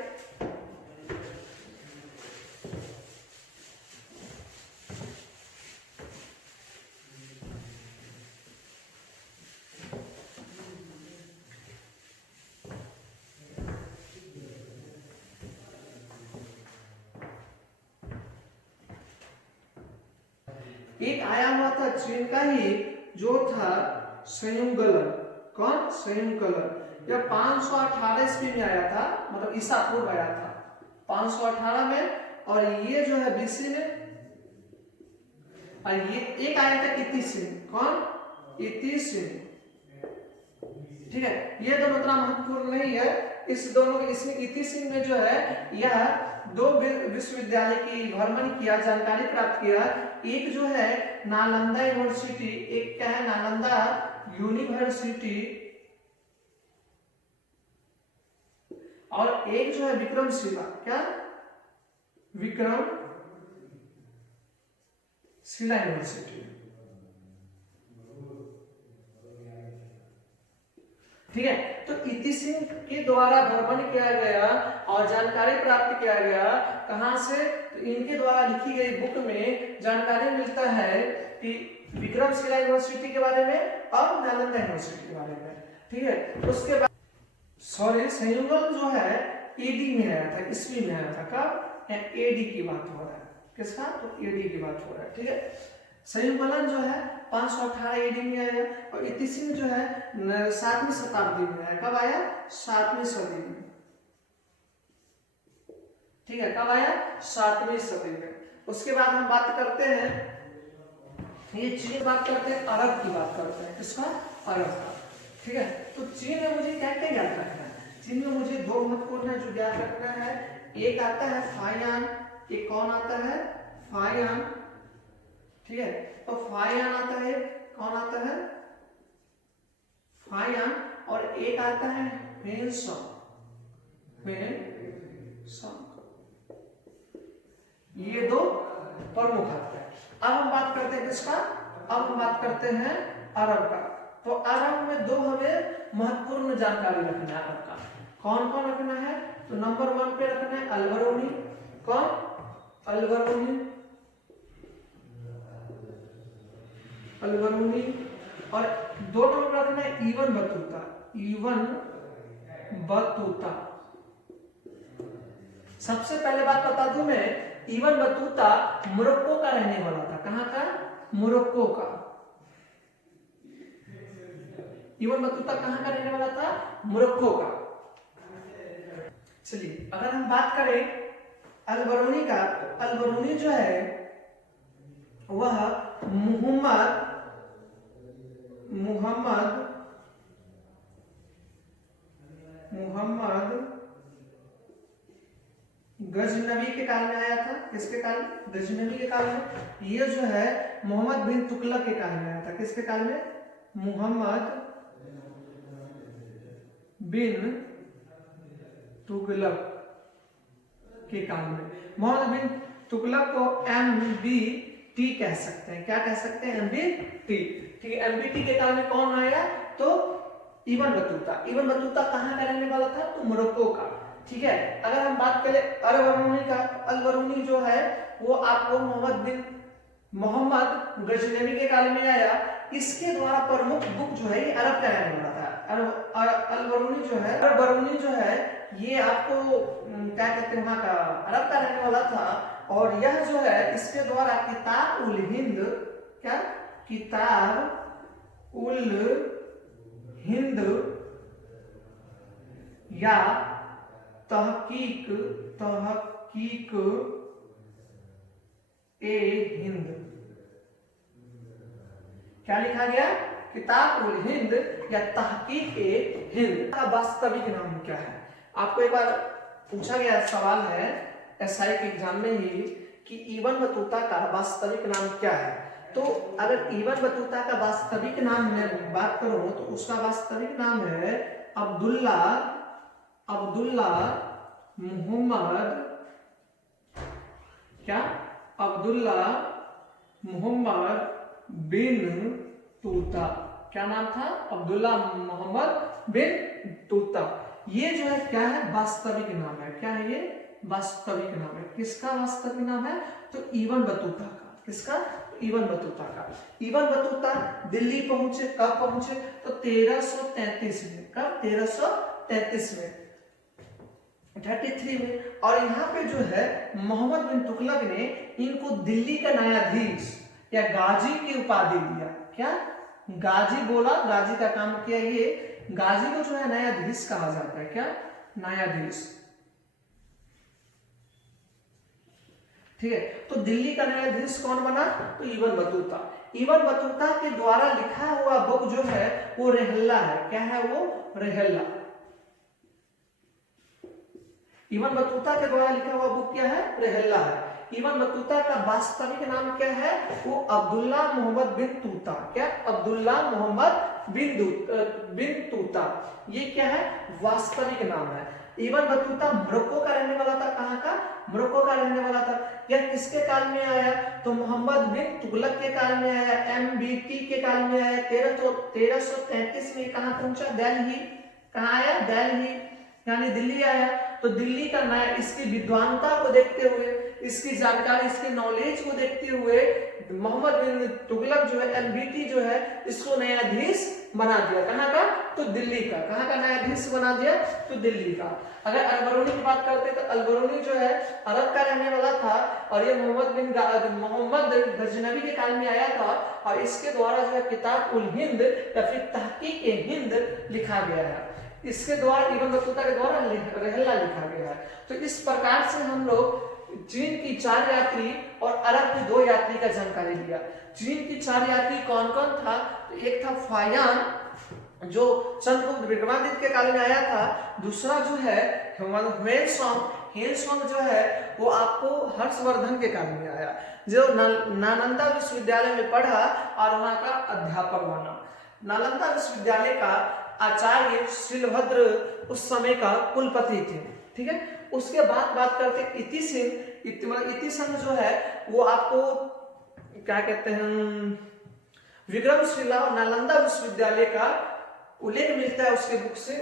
एक आया हुआ था चीन का ही जो था संयुंगलन। कौन? संयुंगलन। यह 518 ईस्वी में आया था, मतलब ईसा पूर्व आया था 518 में। और ये जो है बीसी में, और ये एक आया था इतिशी। कौन? इतिशी। ठीक है, ये दोनों उतना महत्वपूर्ण नहीं है। इस दोनों इसमें इति सिंह में जो है यह दो विश्वविद्यालय की भ्रमण किया, जानकारी प्राप्त किया। एक जो है नालंदा यूनिवर्सिटी, एक क्या है नालंदा यूनिवर्सिटी, और एक जो है विक्रमशिला, क्या विक्रमशिला यूनिवर्सिटी। ठीक है, तो इति सिंह के द्वारा भ्रमण किया गया और जानकारी प्राप्त किया गया। कहां से? तो इनके द्वारा लिखी गई बुक में जानकारी मिलता है कि विक्रमशिला यूनिवर्सिटी के बारे में और नालंदा यूनिवर्सिटी के बारे में। ठीक है, उसके बाद संयुगल जो है एडी में आया था, ईस्वी में आया था। कब? एडी की बात हो रहा है, किसका? तो एडी की बात हो रहा है। ठीक है, संयुगलन जो है 518 एडी में आया और इति सिंह जो है 7वीं शताब्दी में आया। कब आया? 7वीं सदी में। ठीक है, कब आया? 7वीं सदी में। उसके बाद हम बात करते हैं, ये चीन बात करते हैं, अरब की बात करते हैं। किसका? अरब का। ठीक है, तो चीन में मुझे क्या क्या याद रखना है? चीन में मुझे दो महत्वपूर्ण है जो याद रखना है। एक आता है फायान, एक कौन आता है? फायान। ठीक है, तो फायान आता है, कौन आता है? फायान। और एक आता है हेनसम। ये दो प्रमुख आते हैं। अब हम बात करते हैं किसका? अब हम बात करते हैं अरब का। तो अरब में दो हमें महत्वपूर्ण जानकारी रखना है अरब का। कौन कौन रखना है? तो नंबर 1 पे रखना है अलबरूनी। कौन? अलबरूनी। और 2 नंबर पर रखना है इबन बतूता। Ibn Battuta. सबसे पहले बात बता दूं मैं, इबन बतूता मोरक्को का रहने वाला था। कहां का? मोरक्को का। इबन बतूता कहां का रहने वाला था? मोरक्को का। चलिए, अगर हम बात करें अलबरूनी का, अलबरूनी जो है वह मुहम्मद गजनबी के काल में आया था। किसके काल? गजनबी के काल में। ये जो है मोहम्मद बिन तुगलक के काल में आया था। किसके काल में? मोहम्मद बिन तुगलक के काल में। मोहम्मद बिन तुगलक को MBT कह सकते हैं। क्या कह सकते हैं? MBT। ठीक है, MBT के काल में कौन आया? तो इबन बतूता। इबन बतूता कहां का रहने वाला था? तो मोरक्को का। ठीक है, अगर हम बात करें अलबरूनी का, अलबरूनी जो है वो आपको मोहम्मद गजनबी के काल में आया। इसके द्वारा प्रमुख बुक जो है ये अरब का रहने वाला था। अलबरूनी जो है, अलबरूनी जो है ये आपको क्या कहते हैं, वहां का अरब का रहने वाला था। और यह जो है इसके द्वारा किताब उल हिंद, क्या? किताब उल हिंद या तहकीक ए हिंद, क्या लिखा गया? किताब उल हिंद या तहकीक ए हिंद का वास्तविक नाम क्या है? आपको एक बार पूछा गया सवाल है SI के एग्जाम में ही कि इबन बतूता का वास्तविक नाम क्या है। तो अगर इबन बतूता का वास्तविक नाम मैं बात करूं तो उसका वास्तविक नाम है अब्दुल्ला मुहम्मद, क्या? अब्दुल्ला मुहम्मद बिन तूता। क्या नाम था? अब्दुल्ला मोहम्मद बिन तूता। ये जो है क्या है? वास्तविक नाम है। क्या है ये? वास्तविक नाम है। किसका वास्तविक नाम है? तो इबन बतूता का। किसका? इबन बतूता का। इबन बतूता दिल्ली पहुंचे। कब पहुंचे? तो 1333 में। कब? 1333 में, 33 में। और यहाँ पे जो है मोहम्मद बिन तुगलक ने इनको दिल्ली का न्यायाधीश या गाजी की उपाधि दिया। क्या? गाजी बोला, गाजी का काम किया। ये गाजी को जो है न्यायाधीश कहा जाता है। क्या? न्यायाधीश। ठीक है। तो दिल्ली का न्यायाधीश कौन बना? तो इब्न बतूता। इब्न बतूता के द्वारा लिखा हुआ बुक जो है वो रहल्ला है। क्या है वो? रहल्ला। इब्न बतूता के द्वारा लिखा हुआ बुक क्या है? रहल्ला है। इब्न बतूता का वास्तविक नाम क्या है? वो अब्दुल्ला मोहम्मद बिन तूता। क्या? अब्दुल्ला मोहम्मद बिन तूता। ये क्या है? वास्तविक नाम है। इब्न बतूता मोरक्को का रहने वाला था। कहाँ का? मोरक्को का रहने वाला था। यह किसके काल में आया? तो मोहम्मद बिन तुगलक के काल में आया, MBT के काल में आया। 1333 में कहाँ पहुंचा? दिल्ली। कहाँ आया? दिल्ली, यानी दिल्ली आया। तो दिल्ली का नया, इसकी विद्वानता को देखते हुए, इसकी जानकारी, इसकी नॉलेज को देखते हुए मोहम्मद बिन तुगलक जो है, MBT जो है, इसको न्यायाधीश बना दिया। कहाँ का? तो दिल्ली का। कहाँ का न्यायाधीश बना दिया? तो दिल्ली का। अगर अलबरूनी की बात करते तो अलबरूनी जो है अरब का रहने वाला था और ये मोहम्मद गजनवी के काल में आया था और इसके द्वारा जो है किताब उल हिंद या फिर तहकीक हिंद लिखा गया है। इसके द्वारा इब्न बतूता के द्वारा रहल्ला लिखा गया है। तो इस प्रकार से हम लोग चीन की 4 यात्री और अरब की 2 यात्री का जानकारी लिया। चीन की 4 यात्री कौन कौन था? तो एक था फायान जो चंद्रगुप्त विक्रमादित्य के काल में आया था। दूसरा जो है हेनसोंग जो है वो आपको हर्षवर्धन के काल में आया, जो नालंदा विश्वविद्यालय में पढ़ा और वहां का अध्यापक बना। नालंदा विश्वविद्यालय का आचार्य श्रीलभद्र उस समय का कुलपति थे। ठीक है। उसके बाद बात करते इतिसंघ जो है वो आपको क्या कहते हैं, विक्रमशिला और नालंदा विश्वविद्यालय का उल्लेख मिलता है उसके बुक से,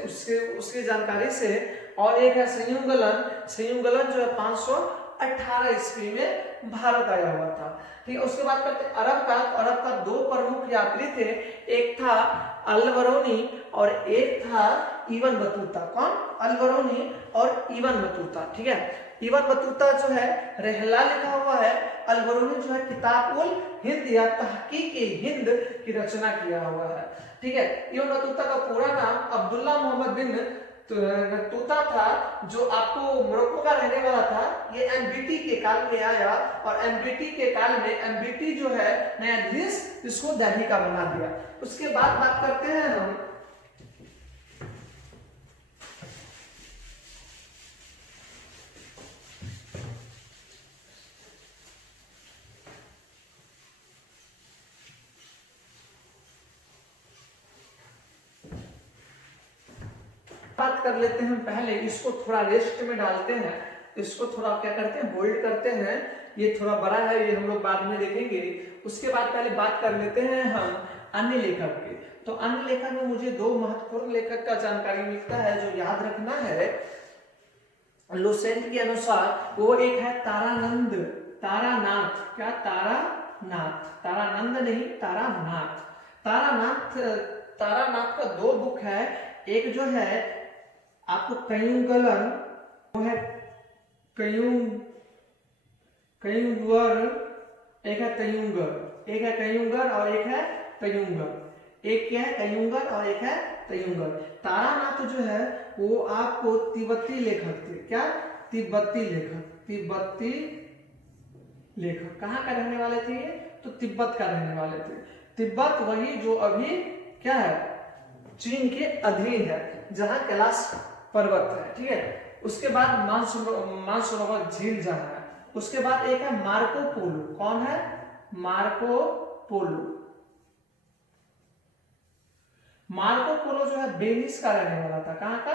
उसके जानकारी से। और एक है संयुगलन जो है 518 ईस्वी में भारत आया हुआ था। ठीक है। उसके बाद करते अरब का 2 प्रमुख यात्री थे, एक था अलबरूनी और एक था इब्न बतूता। कौन? अलबरूनी और इब्न बतूता। ठीक है। इब्न बतूता जो है रहला लिखा हुआ है, अलबरूनी जो है किताब उल हिंद या तहकीक हिंद की रचना किया हुआ है। ठीक है। इब्न बतूता का पूरा नाम अब्दुल्ला मोहम्मद बिन तूता था, जो आपको मोरक्को का रहने वाला था। ये MBT के काल में आया और MBT के काल में MBT जो है न्यायाधीश इसको दिल्ली का बना दिया। उसके बाद बात करते हैं हम बात कर लेते हैं। पहले इसको थोड़ा रेस्ट में डालते हैं, इसको थोड़ा क्या करते हैं, होल्ड करते हैं। ये थोड़ा बड़ा है, ये हम लोग बाद में देखेंगे। उसके बाद पहले बात कर लेते हैं हम अन्य लेखक के। तो अन्य लेखक में मुझे 2 महत्वपूर्ण लेखक का जानकारी मिलता है जो याद रखना है लुसेंट के अनुसार। वो एक है तारानाथ। क्या? तारानंद नहीं, तारानाथ का 2 बुक है। एक जो है आपको कयुंगलन, वो है कयुंगर, एक है कयुंगर और एक है तयुंगर। एक क्या है? कयुंगर और एक है तयुंगर। तारानाथ जो है वो आपको तिब्बती लेखक थे। क्या? तिब्बती लेखक। कहाँ का रहने वाले थे ये? तो तिब्बत का रहने वाले थे। तिब्बत वही जो अभी क्या है, चीन के अधीन है, जहां कैलाश पर्वत है। ठीक है। उसके बाद मानसरोवर झील जहां है। उसके बाद एक है मार्को पोलो। कौन है? मार्को पोलो जो है वेनिस का रहने वाला था। कहाँ का?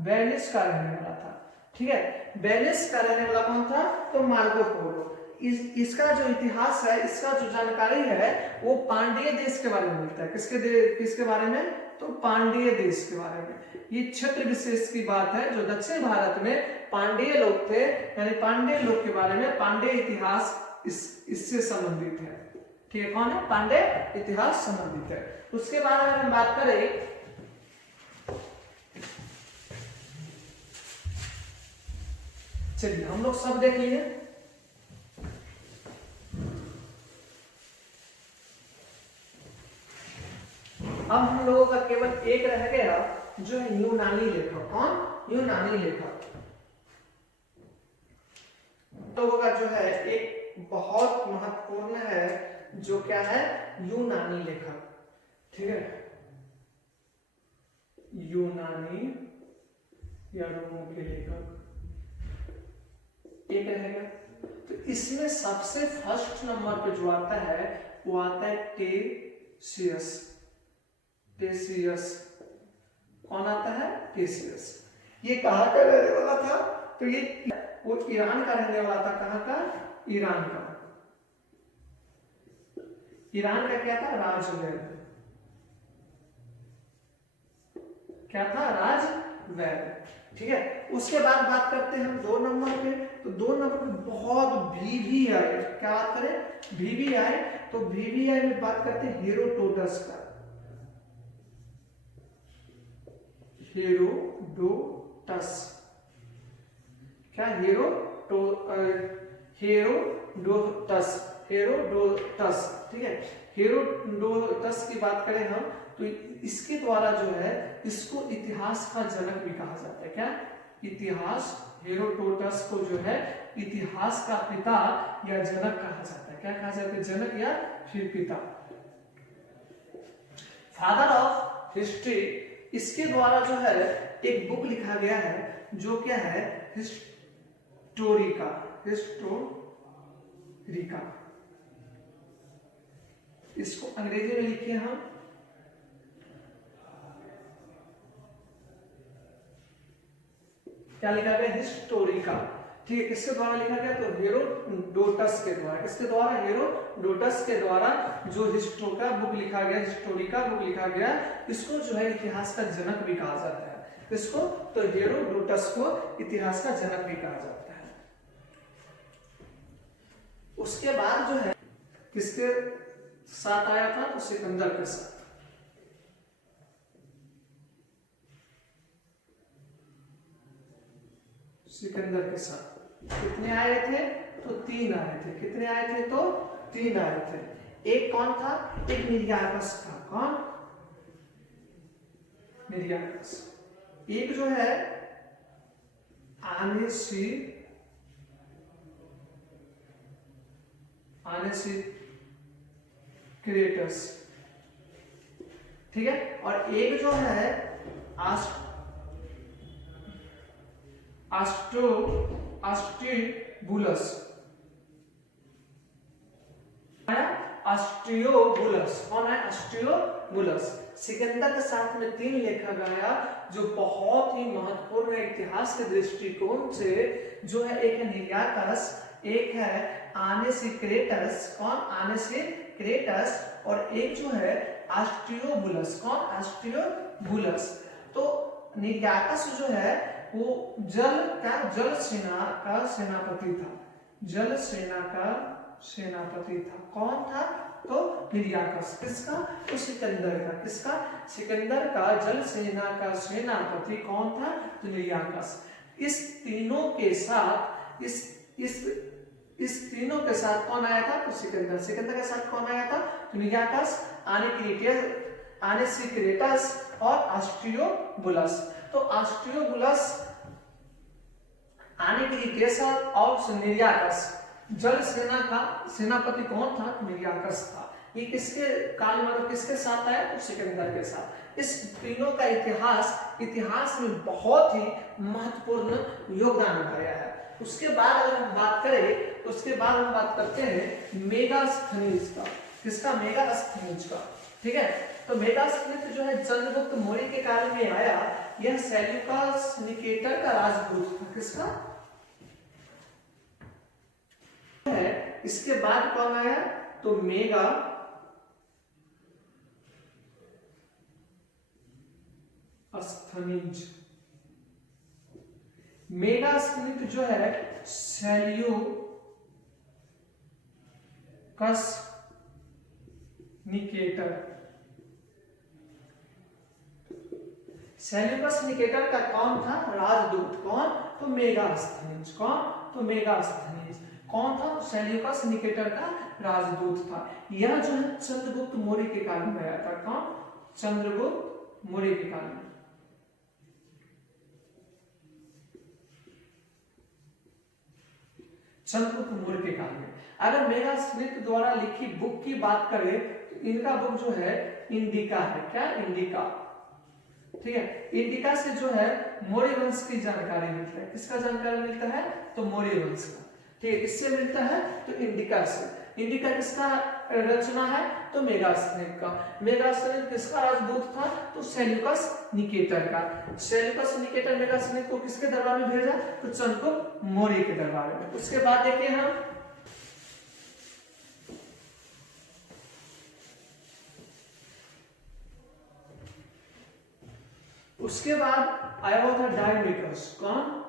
वेनिस का रहने वाला था। ठीक है। वेनिस का रहने वाला कौन था? तो मार्को पोलो। इसका जो इतिहास है, इसका जो जानकारी है वो पांड्य देश के बारे में मिलता है। किसके बारे में? तो पांड्य देश के बारे में। ये क्षेत्र विशेष की बात है जो दक्षिण भारत में पांड्य लोग थे, यानी पांड्य लोग के बारे में पांड्य इतिहास इससे संबंधित है। ठीक है। कौन है? पांड्य इतिहास संबंधित है। उसके बाद अगर हम बात करें चलिए हम लोग सब देख लिए। अब हम लोगों का केवल एक रह गया जो है यूनानी लेखक। कौन? यूनानी लेखक। तो लोगों का जो है एक बहुत महत्वपूर्ण है, जो क्या है, यूनानी लेखक, ठीक है, यूनानी या रोमों के लेखक, एक रहेगा। तो इसमें सबसे फर्स्ट नंबर पे जो आता है वो आता है टेसियस। टेसियस कौन आता है? टेसियस। ये कहाँ का रहने वाला था? तो ये वो ईरान का रहने वाला था। कहाँ का? ईरान का। ईरान का क्या था? राजवैद। क्या था? राजवैद। ठीक है। उसके बाद बात करते हैं हम 2 नंबर पे। तो 2 नंबर पे बहुत VVI, क्या बात करें? VVI। तो VVI में बात करते हैं हेरोडोटस का। हेरोडोटस, क्या? हेरोडोटस, हेरोडोटस, ठीक है। हेरोडोटस की बात करें हम तो इसके द्वारा जो है इसको इतिहास का जनक भी कहा जाता है। क्या? इतिहास। हेरोडोटस को जो है इतिहास का पिता या जनक कहा जाता है। क्या कहा जाता है? जनक या फिर पिता। फादर ऑफ हिस्ट्री, इसके द्वारा जो है एक बुक लिखा गया है जो क्या है? हिस्टोरिका। हिस्टोरिका, इसको अंग्रेजी में लिखे हम क्या लिखा गया? हिस्टोरिका। ठीक है। किसके द्वारा लिखा गया? तो हेरोडोटस के द्वारा। किसके द्वारा? हेरोडोटस के द्वारा जो हिस्टोरिका बुक लिखा गया, हिस्टोरिका बुक लिखा गया, इसको जो है इतिहास का जनक भी कहा जाता है। इसको तो हेरोडोटस को इतिहास का जनक भी कहा जाता है। उसके बाद जो है किसके साथ आया था? तो सिकंदर के साथ। सिकंदर के साथ कितने आए थे? तो 3 आए थे। कितने आए थे? तो 3 आए थे। एक कौन था? एक निर्याकस था। कौन? निर्याकस। एक जो है क्रेटस, ठीक है। और एक जो है आस्ट्रियोबुलस। आस्ट्रियोबुलस कौन है? आस्ट्रियोबुलस। सिकंदर के साथ में 3 लिखा गया जो बहुत ही महत्वपूर्ण है इतिहास के दृष्टिकोण से, जो है एक है निर्याकस, एक है आनेसिक्रेटस। कौन? आनेसिक्रेटस। और एक जो है आस्ट्रियोबुलस। कौन? आस्ट्रियोबुलस। तो निर्याकस जो है वो जल सेना का सेनापति था। जल सेना का सेनापति था। कौन था? तो निर्याकस। किसका? तो सिकंदर का। किसका? सिकंदर का जल सेना का सेनापति कौन था? तो निर्याकस। इस तीनों के साथ इस तीनों के साथ कौन आया था? तो सिकंदर। सिकंदर के साथ कौन आया था? तो निर्याकस, आनेसिक्रेटस और आस्ट्रियोबुलस। तो आस्ट्रियोबुलस, आनेसिक्रेटस और निर्याकस, जल सेना का सेनापति कौन था? निर्याकस था। ये किसके काल मतलब किसके साथ आया? तो सिकंदर के साथ। इस तीनों का इतिहास में बहुत ही महत्वपूर्ण योगदान निभाया है। उसके बाद अगर हम बात करें तो उसके बाद हम बात करते हैं मेगास्थनीज का। किसका? मेगास्थनीज का। ठीक है। तो मेगास्थनीज जो है चंद्रगुप्त मौर्य के काल में आया। यह सेल्यूकस निकेटर का राजपूत था। किसका है? इसके बाद कौन आया? तो मेगा स्थनीज। मेगास्थनीज जो है सेल्यूकस निकेटर। सेल्यूकस निकेटर का कौन था? राजदूत। कौन? तो मेगास्थनीज। कौन? तो मेगास्थनीज कौन था? सेल्यूकस निकेटर का राजदूत था। यह जो है चंद्रगुप्त मौर्य के काल में आया था। कौन? चंद्रगुप्त मौर्य के काल में। चंद्रगुप्त मौर्य के काल में। अगर मेगास्मिथ द्वारा लिखी बुक की बात करें तो इनका बुक जो है इंडिका है। क्या? इंडिका। ठीक है, इंडिका से जो है मौर्य वंश की जानकारी मिलता है। किसका जानकारी मिलता है? तो मौर्य वंश का। ठीक है, किससे मिलता है? तो इंडिका से। इंडिका किसका रचना है? तो मेगास्मिथ का। मेगास्मिथ किसका राजदूत था? तो सेल्यूकस निकेटर का। सेल्यूकस निकेटर मेगास्मिथ को किसके दरबार में भेजा? तो चंद्रगुप्त मौर्य के दरबार में। उसके बाद देखिए हम उसके बाद आया हुआ था डायोमेकस। कौन?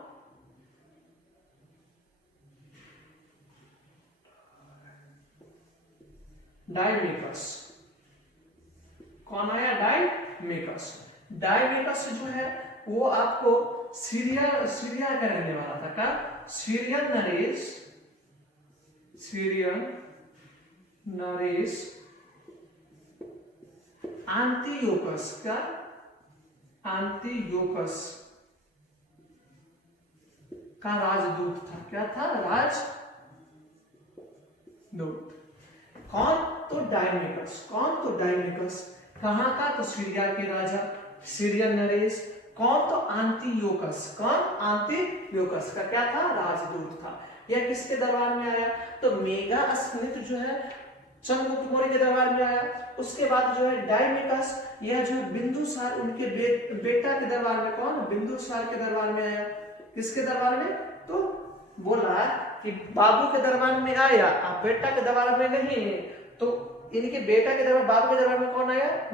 डायोमेकस। कौन आया? डायोमेकस। डायोमेकस जो है वो आपको सीरिया का रहने वाला था। का? सीरियन नरेश एंटियोकस का राजदूत था। क्या था? राजदूत। कौन? तो डायमेकस। कौन? तो डायमेकस। कहां का? तो सीरिया के राजा सीरियन नरेश। कौन? तो एंटियोकस। कौन? एंटियोकस का क्या था? राजदूत था। यह किसके दरबार में आया? तो मेगास्मिथ जो है चंद्रगुप्त मौर्य के दरबार में आया। उसके बाद जो है डायमेकस, यह जो है बिंदुसार उनके बेटा के दरबार में। कौन? बिंदुसार के दरबार में आया। किसके दरबार में? तो बोला कि बाबू के दरबार में आया, आप बेटा के दरबार में नहीं। तो इनके बेटा के दरबार, बाबू के दरबार में कौन आया?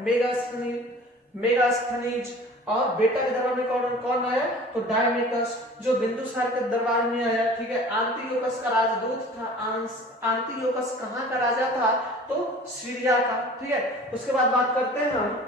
मेगास्थनीज। और बेटा के दरबार में कौन आया? तो डायमेकस, जो बिंदुसार के दरबार में आया। ठीक है, एंटियोकस का राजदूत था। एंटियोकस कहां का राजा था? तो सीरिया का। ठीक है, उसके बाद बात करते हैं हम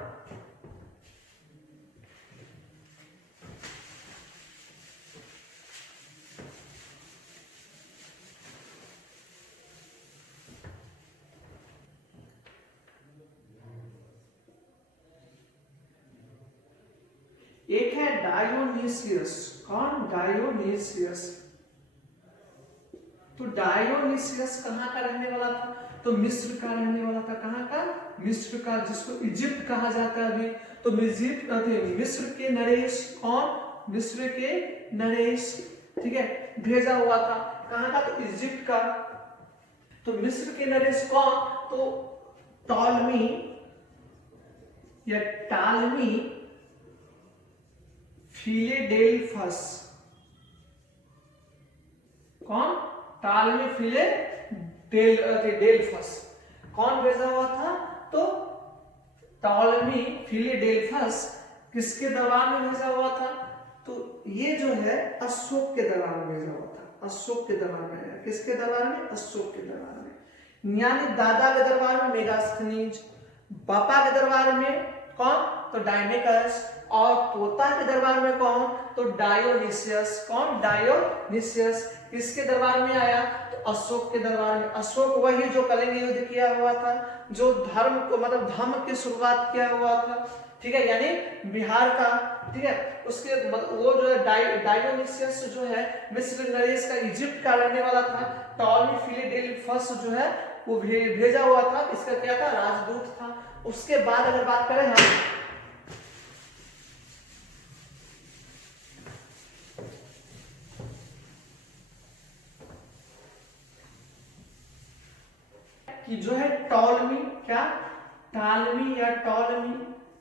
एक है डायोनिसियस। कौन? डायोनिसियस। तो डायोनिसियस कहां का रहने वाला था? तो मिस्र का रहने वाला था। कहां का? मिस्र का, जिसको इजिप्ट कहा जाता है अभी। तो मिस्र के नरेश। कौन? मिस्र के नरेश। ठीक है, भेजा हुआ था। कहां का? तो इजिप्ट का। तो मिस्र के नरेश कौन? तो टॉलमी या टालमी फिलेडेल्फस। कौन? टालमी फिलेडेल्फस। कौन भेजा हुआ था? तो टॉलमी फिलेडेल्फस किसके दरबार में भेजा हुआ था? तो ये जो है अशोक के दरबार में भेजा हुआ था। अशोक के दरबार में। किसके दरबार में? अशोक के दरबार में। यानी दादा के दरबार में मेगास्थनीज, पापा के दरबार में कौन? तो डायमेकस। और पोता के दरबार में कौन? तो डायोनिसियस। कौन? डायोनिसियस। किसके दरबार में आया? तो अशोक के दरबार में। अशोक वही जो कलिंग युद्ध किया हुआ था, जो धर्म को मतलब धर्म की शुरुआत किया हुआ था। ठीक है, यानी बिहार का। ठीक है, उसके वो जो है डायोनिसियस जो है मिस्र नरेश का, इजिप्ट का रहने वाला था। टॉलमी फिलेडेल्फस जो है वो भेजा हुआ था। इसका क्या था? राजदूत था। उसके बाद अगर बात करें हम कि जो है टॉलमी, क्या? टालमी या टॉलमी।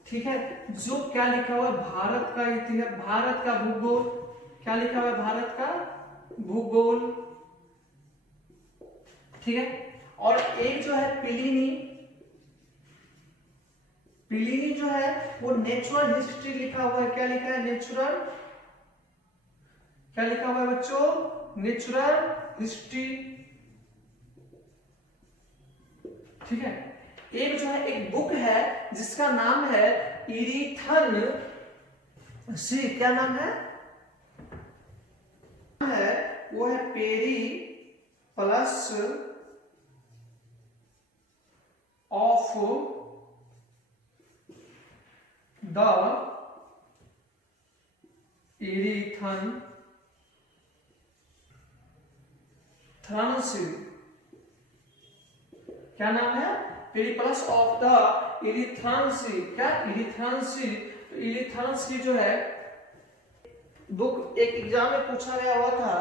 ठीक है, जो क्या लिखा हुआ है? भारत का इतिहास, भारत का भूगोल। क्या लिखा हुआ है? भारत का भूगोल। ठीक है, और एक जो है प्लिनी जो है वो नेचुरल हिस्ट्री लिखा हुआ है। क्या लिखा है? नेचुरल। क्या लिखा हुआ है बच्चों? Natural history. ठीक है, एक जो है एक बुक है जिसका नाम है इरीथन सी। क्या नाम है? वो है Periplus of the Erythraean Erythraean, क्या नाम है? Periplus of the Erythraean. क्या? इरीथ्रांसी। इरीथ्रांसी जो है बुक एक एग्जाम में पूछा गया हुआ था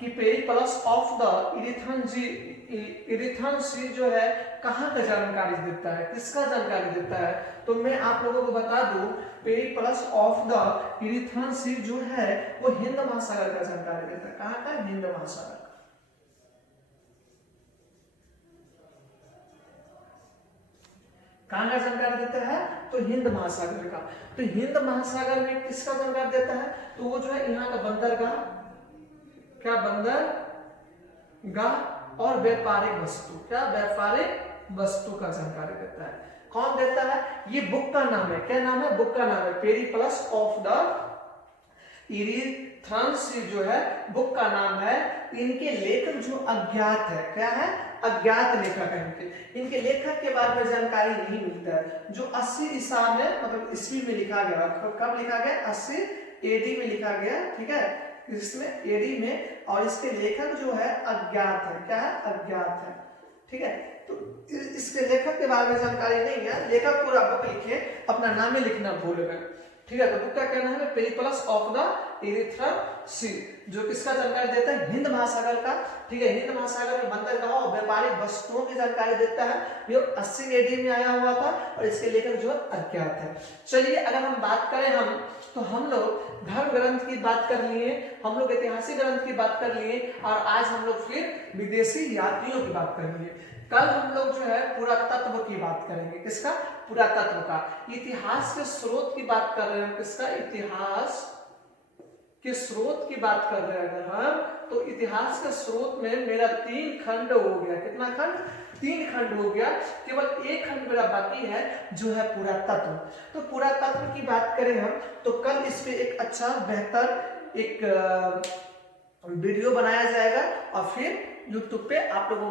कि पेरिप्लस ऑफ द इरीथ्रांसी जो है कहाँ का जानकारी देता है, किसका जानकारी देता है? तो मैं आप लोगों को बता दूं, पेरिप्लस ऑफ द इरीथ्रांसी जो है वो हिंद महासागर का जानकारी देता है। कहाँ का? हिंद महासागर। कहाँ का जानकारी देता है? तो हिंद महासागर का। तो हिंद महासागर में किसका जानकारी देता है? तो वो जो है यहाँ का बंदरगाह, क्या? बंदरगाह और व्यापारिक वस्तु, क्या? व्यापारिक वस्तु का जानकारी देता है। कौन देता है? ये बुक का नाम है। क्या नाम है? बुक का नाम है पेरिप्लस ऑफ द इरीथ्रांसी जो है बुक का नाम है। इनके लेखक जो अज्ञात है, क्या है? अज्ञात लेखक है। इनके लेखक के बारे में जानकारी नहीं मिलता है। जो 80 ईसा में, मतलब ईस्वी में लिखा गया। कब लिखा गया? 80 एडी में लिखा गया, ठीक है, इसमें एडी में। और इसके लेखक जो है अज्ञात है। क्या है? अज्ञात है, ठीक है। तो इसके लेखक के बारे में जानकारी नहीं है। लेखक पूरा बुक लिखे, अपना नाम ही लिखना भूल गए, ठीक है। तो बुक का क्या नाम है? पेरिप्लस ऑफ द इरीथ्रांसी, जो किसका जानकारी देता है? हिंद महासागर का, ठीक है। हिंद महासागर में बंदरगाह और व्यापारिक वस्तुओं की जानकारी देता है। ये 80 एडी में आया हुआ था और इसके लेखक जो है अज्ञात है। चलिए अगर हम बात करें तो हम लोग धर्म ग्रंथ की बात कर लिए, हम लोग ऐतिहासिक ग्रंथ की बात कर लिए, और आज हम लोग फिर विदेशी यात्रियों की बात करेंगे। कल हम लोग जो है पुरातत्व की बात करेंगे। किसका? पुरातत्व का। इतिहास के स्रोत की बात कर रहे हैं। किसका? इतिहास के स्रोत की बात कर रहे हैं अगर हम, तो इतिहास के स्रोत में मेरा 3 खंड हो गया। कितना खंड? 3 खंड हो गया। केवल एक खंड मेरा बाकी है जो है पुरातत्व। तो पुरातत्व की बात करें हम तो कल इस पे एक अच्छा बेहतर एक वीडियो बनाया जाएगा और फिर YouTube पे आप लोगों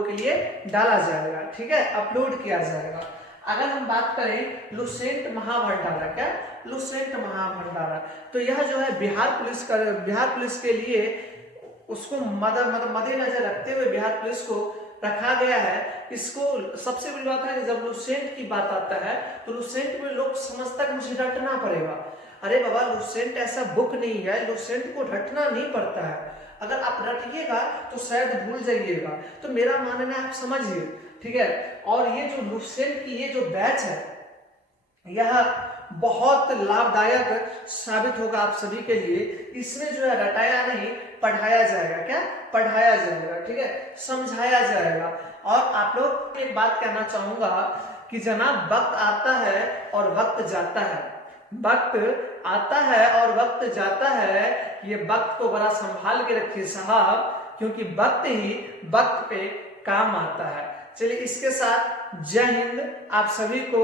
के लिए डाला जाएगा, ठीक है, अपलोड किया जाएगा। अगर हम बात करें लुसेंट महाभंडारा, क्या? लुसेंट महाभंडारा, तो यह जो है बिहार पुलिस के लिए उसको मद्देनजर रखते हुए बिहार पुलिस को रखा गया है। इसको सबसे बड़ी बात है कि जब लुसेंट की बात आता है तो लुसेंट में लोग समझता है मुझे रटना पड़ेगा। अरे बाबा, लुसेंट ऐसा बुक नहीं है, लुसेंट को रटना नहीं पड़ता है। अगर आप रटिएगा तो शायद भूल जाइएगा। तो मेरा मानना है आप समझिए, ठीक है। और ये जो लुसेंट की ये जो बैच है यह बहुत लाभदायक साबित होगा आप सभी के लिए। इसमें जो है रटाया नहीं, पढ़ाया जाएगा। क्या? पढ़ाया जाएगा, ठीक है, समझाया जाएगा। और आप लोग एक बात कहना चाहूंगा कि जनाब वक्त आता है और वक्त जाता है, वक्त आता है और वक्त जाता है। ये वक्त को बड़ा संभाल के रखिए साहब, क्योंकि वक्त ही वक्त पे काम आता है। चलिए इसके साथ जय हिंद। आप सभी को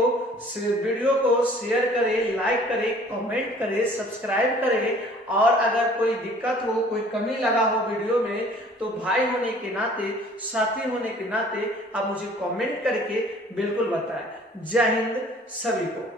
वीडियो को शेयर करें, लाइक करें, कमेंट करें, सब्सक्राइब करें। और अगर कोई दिक्कत हो, कोई कमी लगा हो वीडियो में, तो भाई होने के नाते, साथी होने के नाते आप मुझे कमेंट करके बिल्कुल बताएं। जय हिंद सभी को।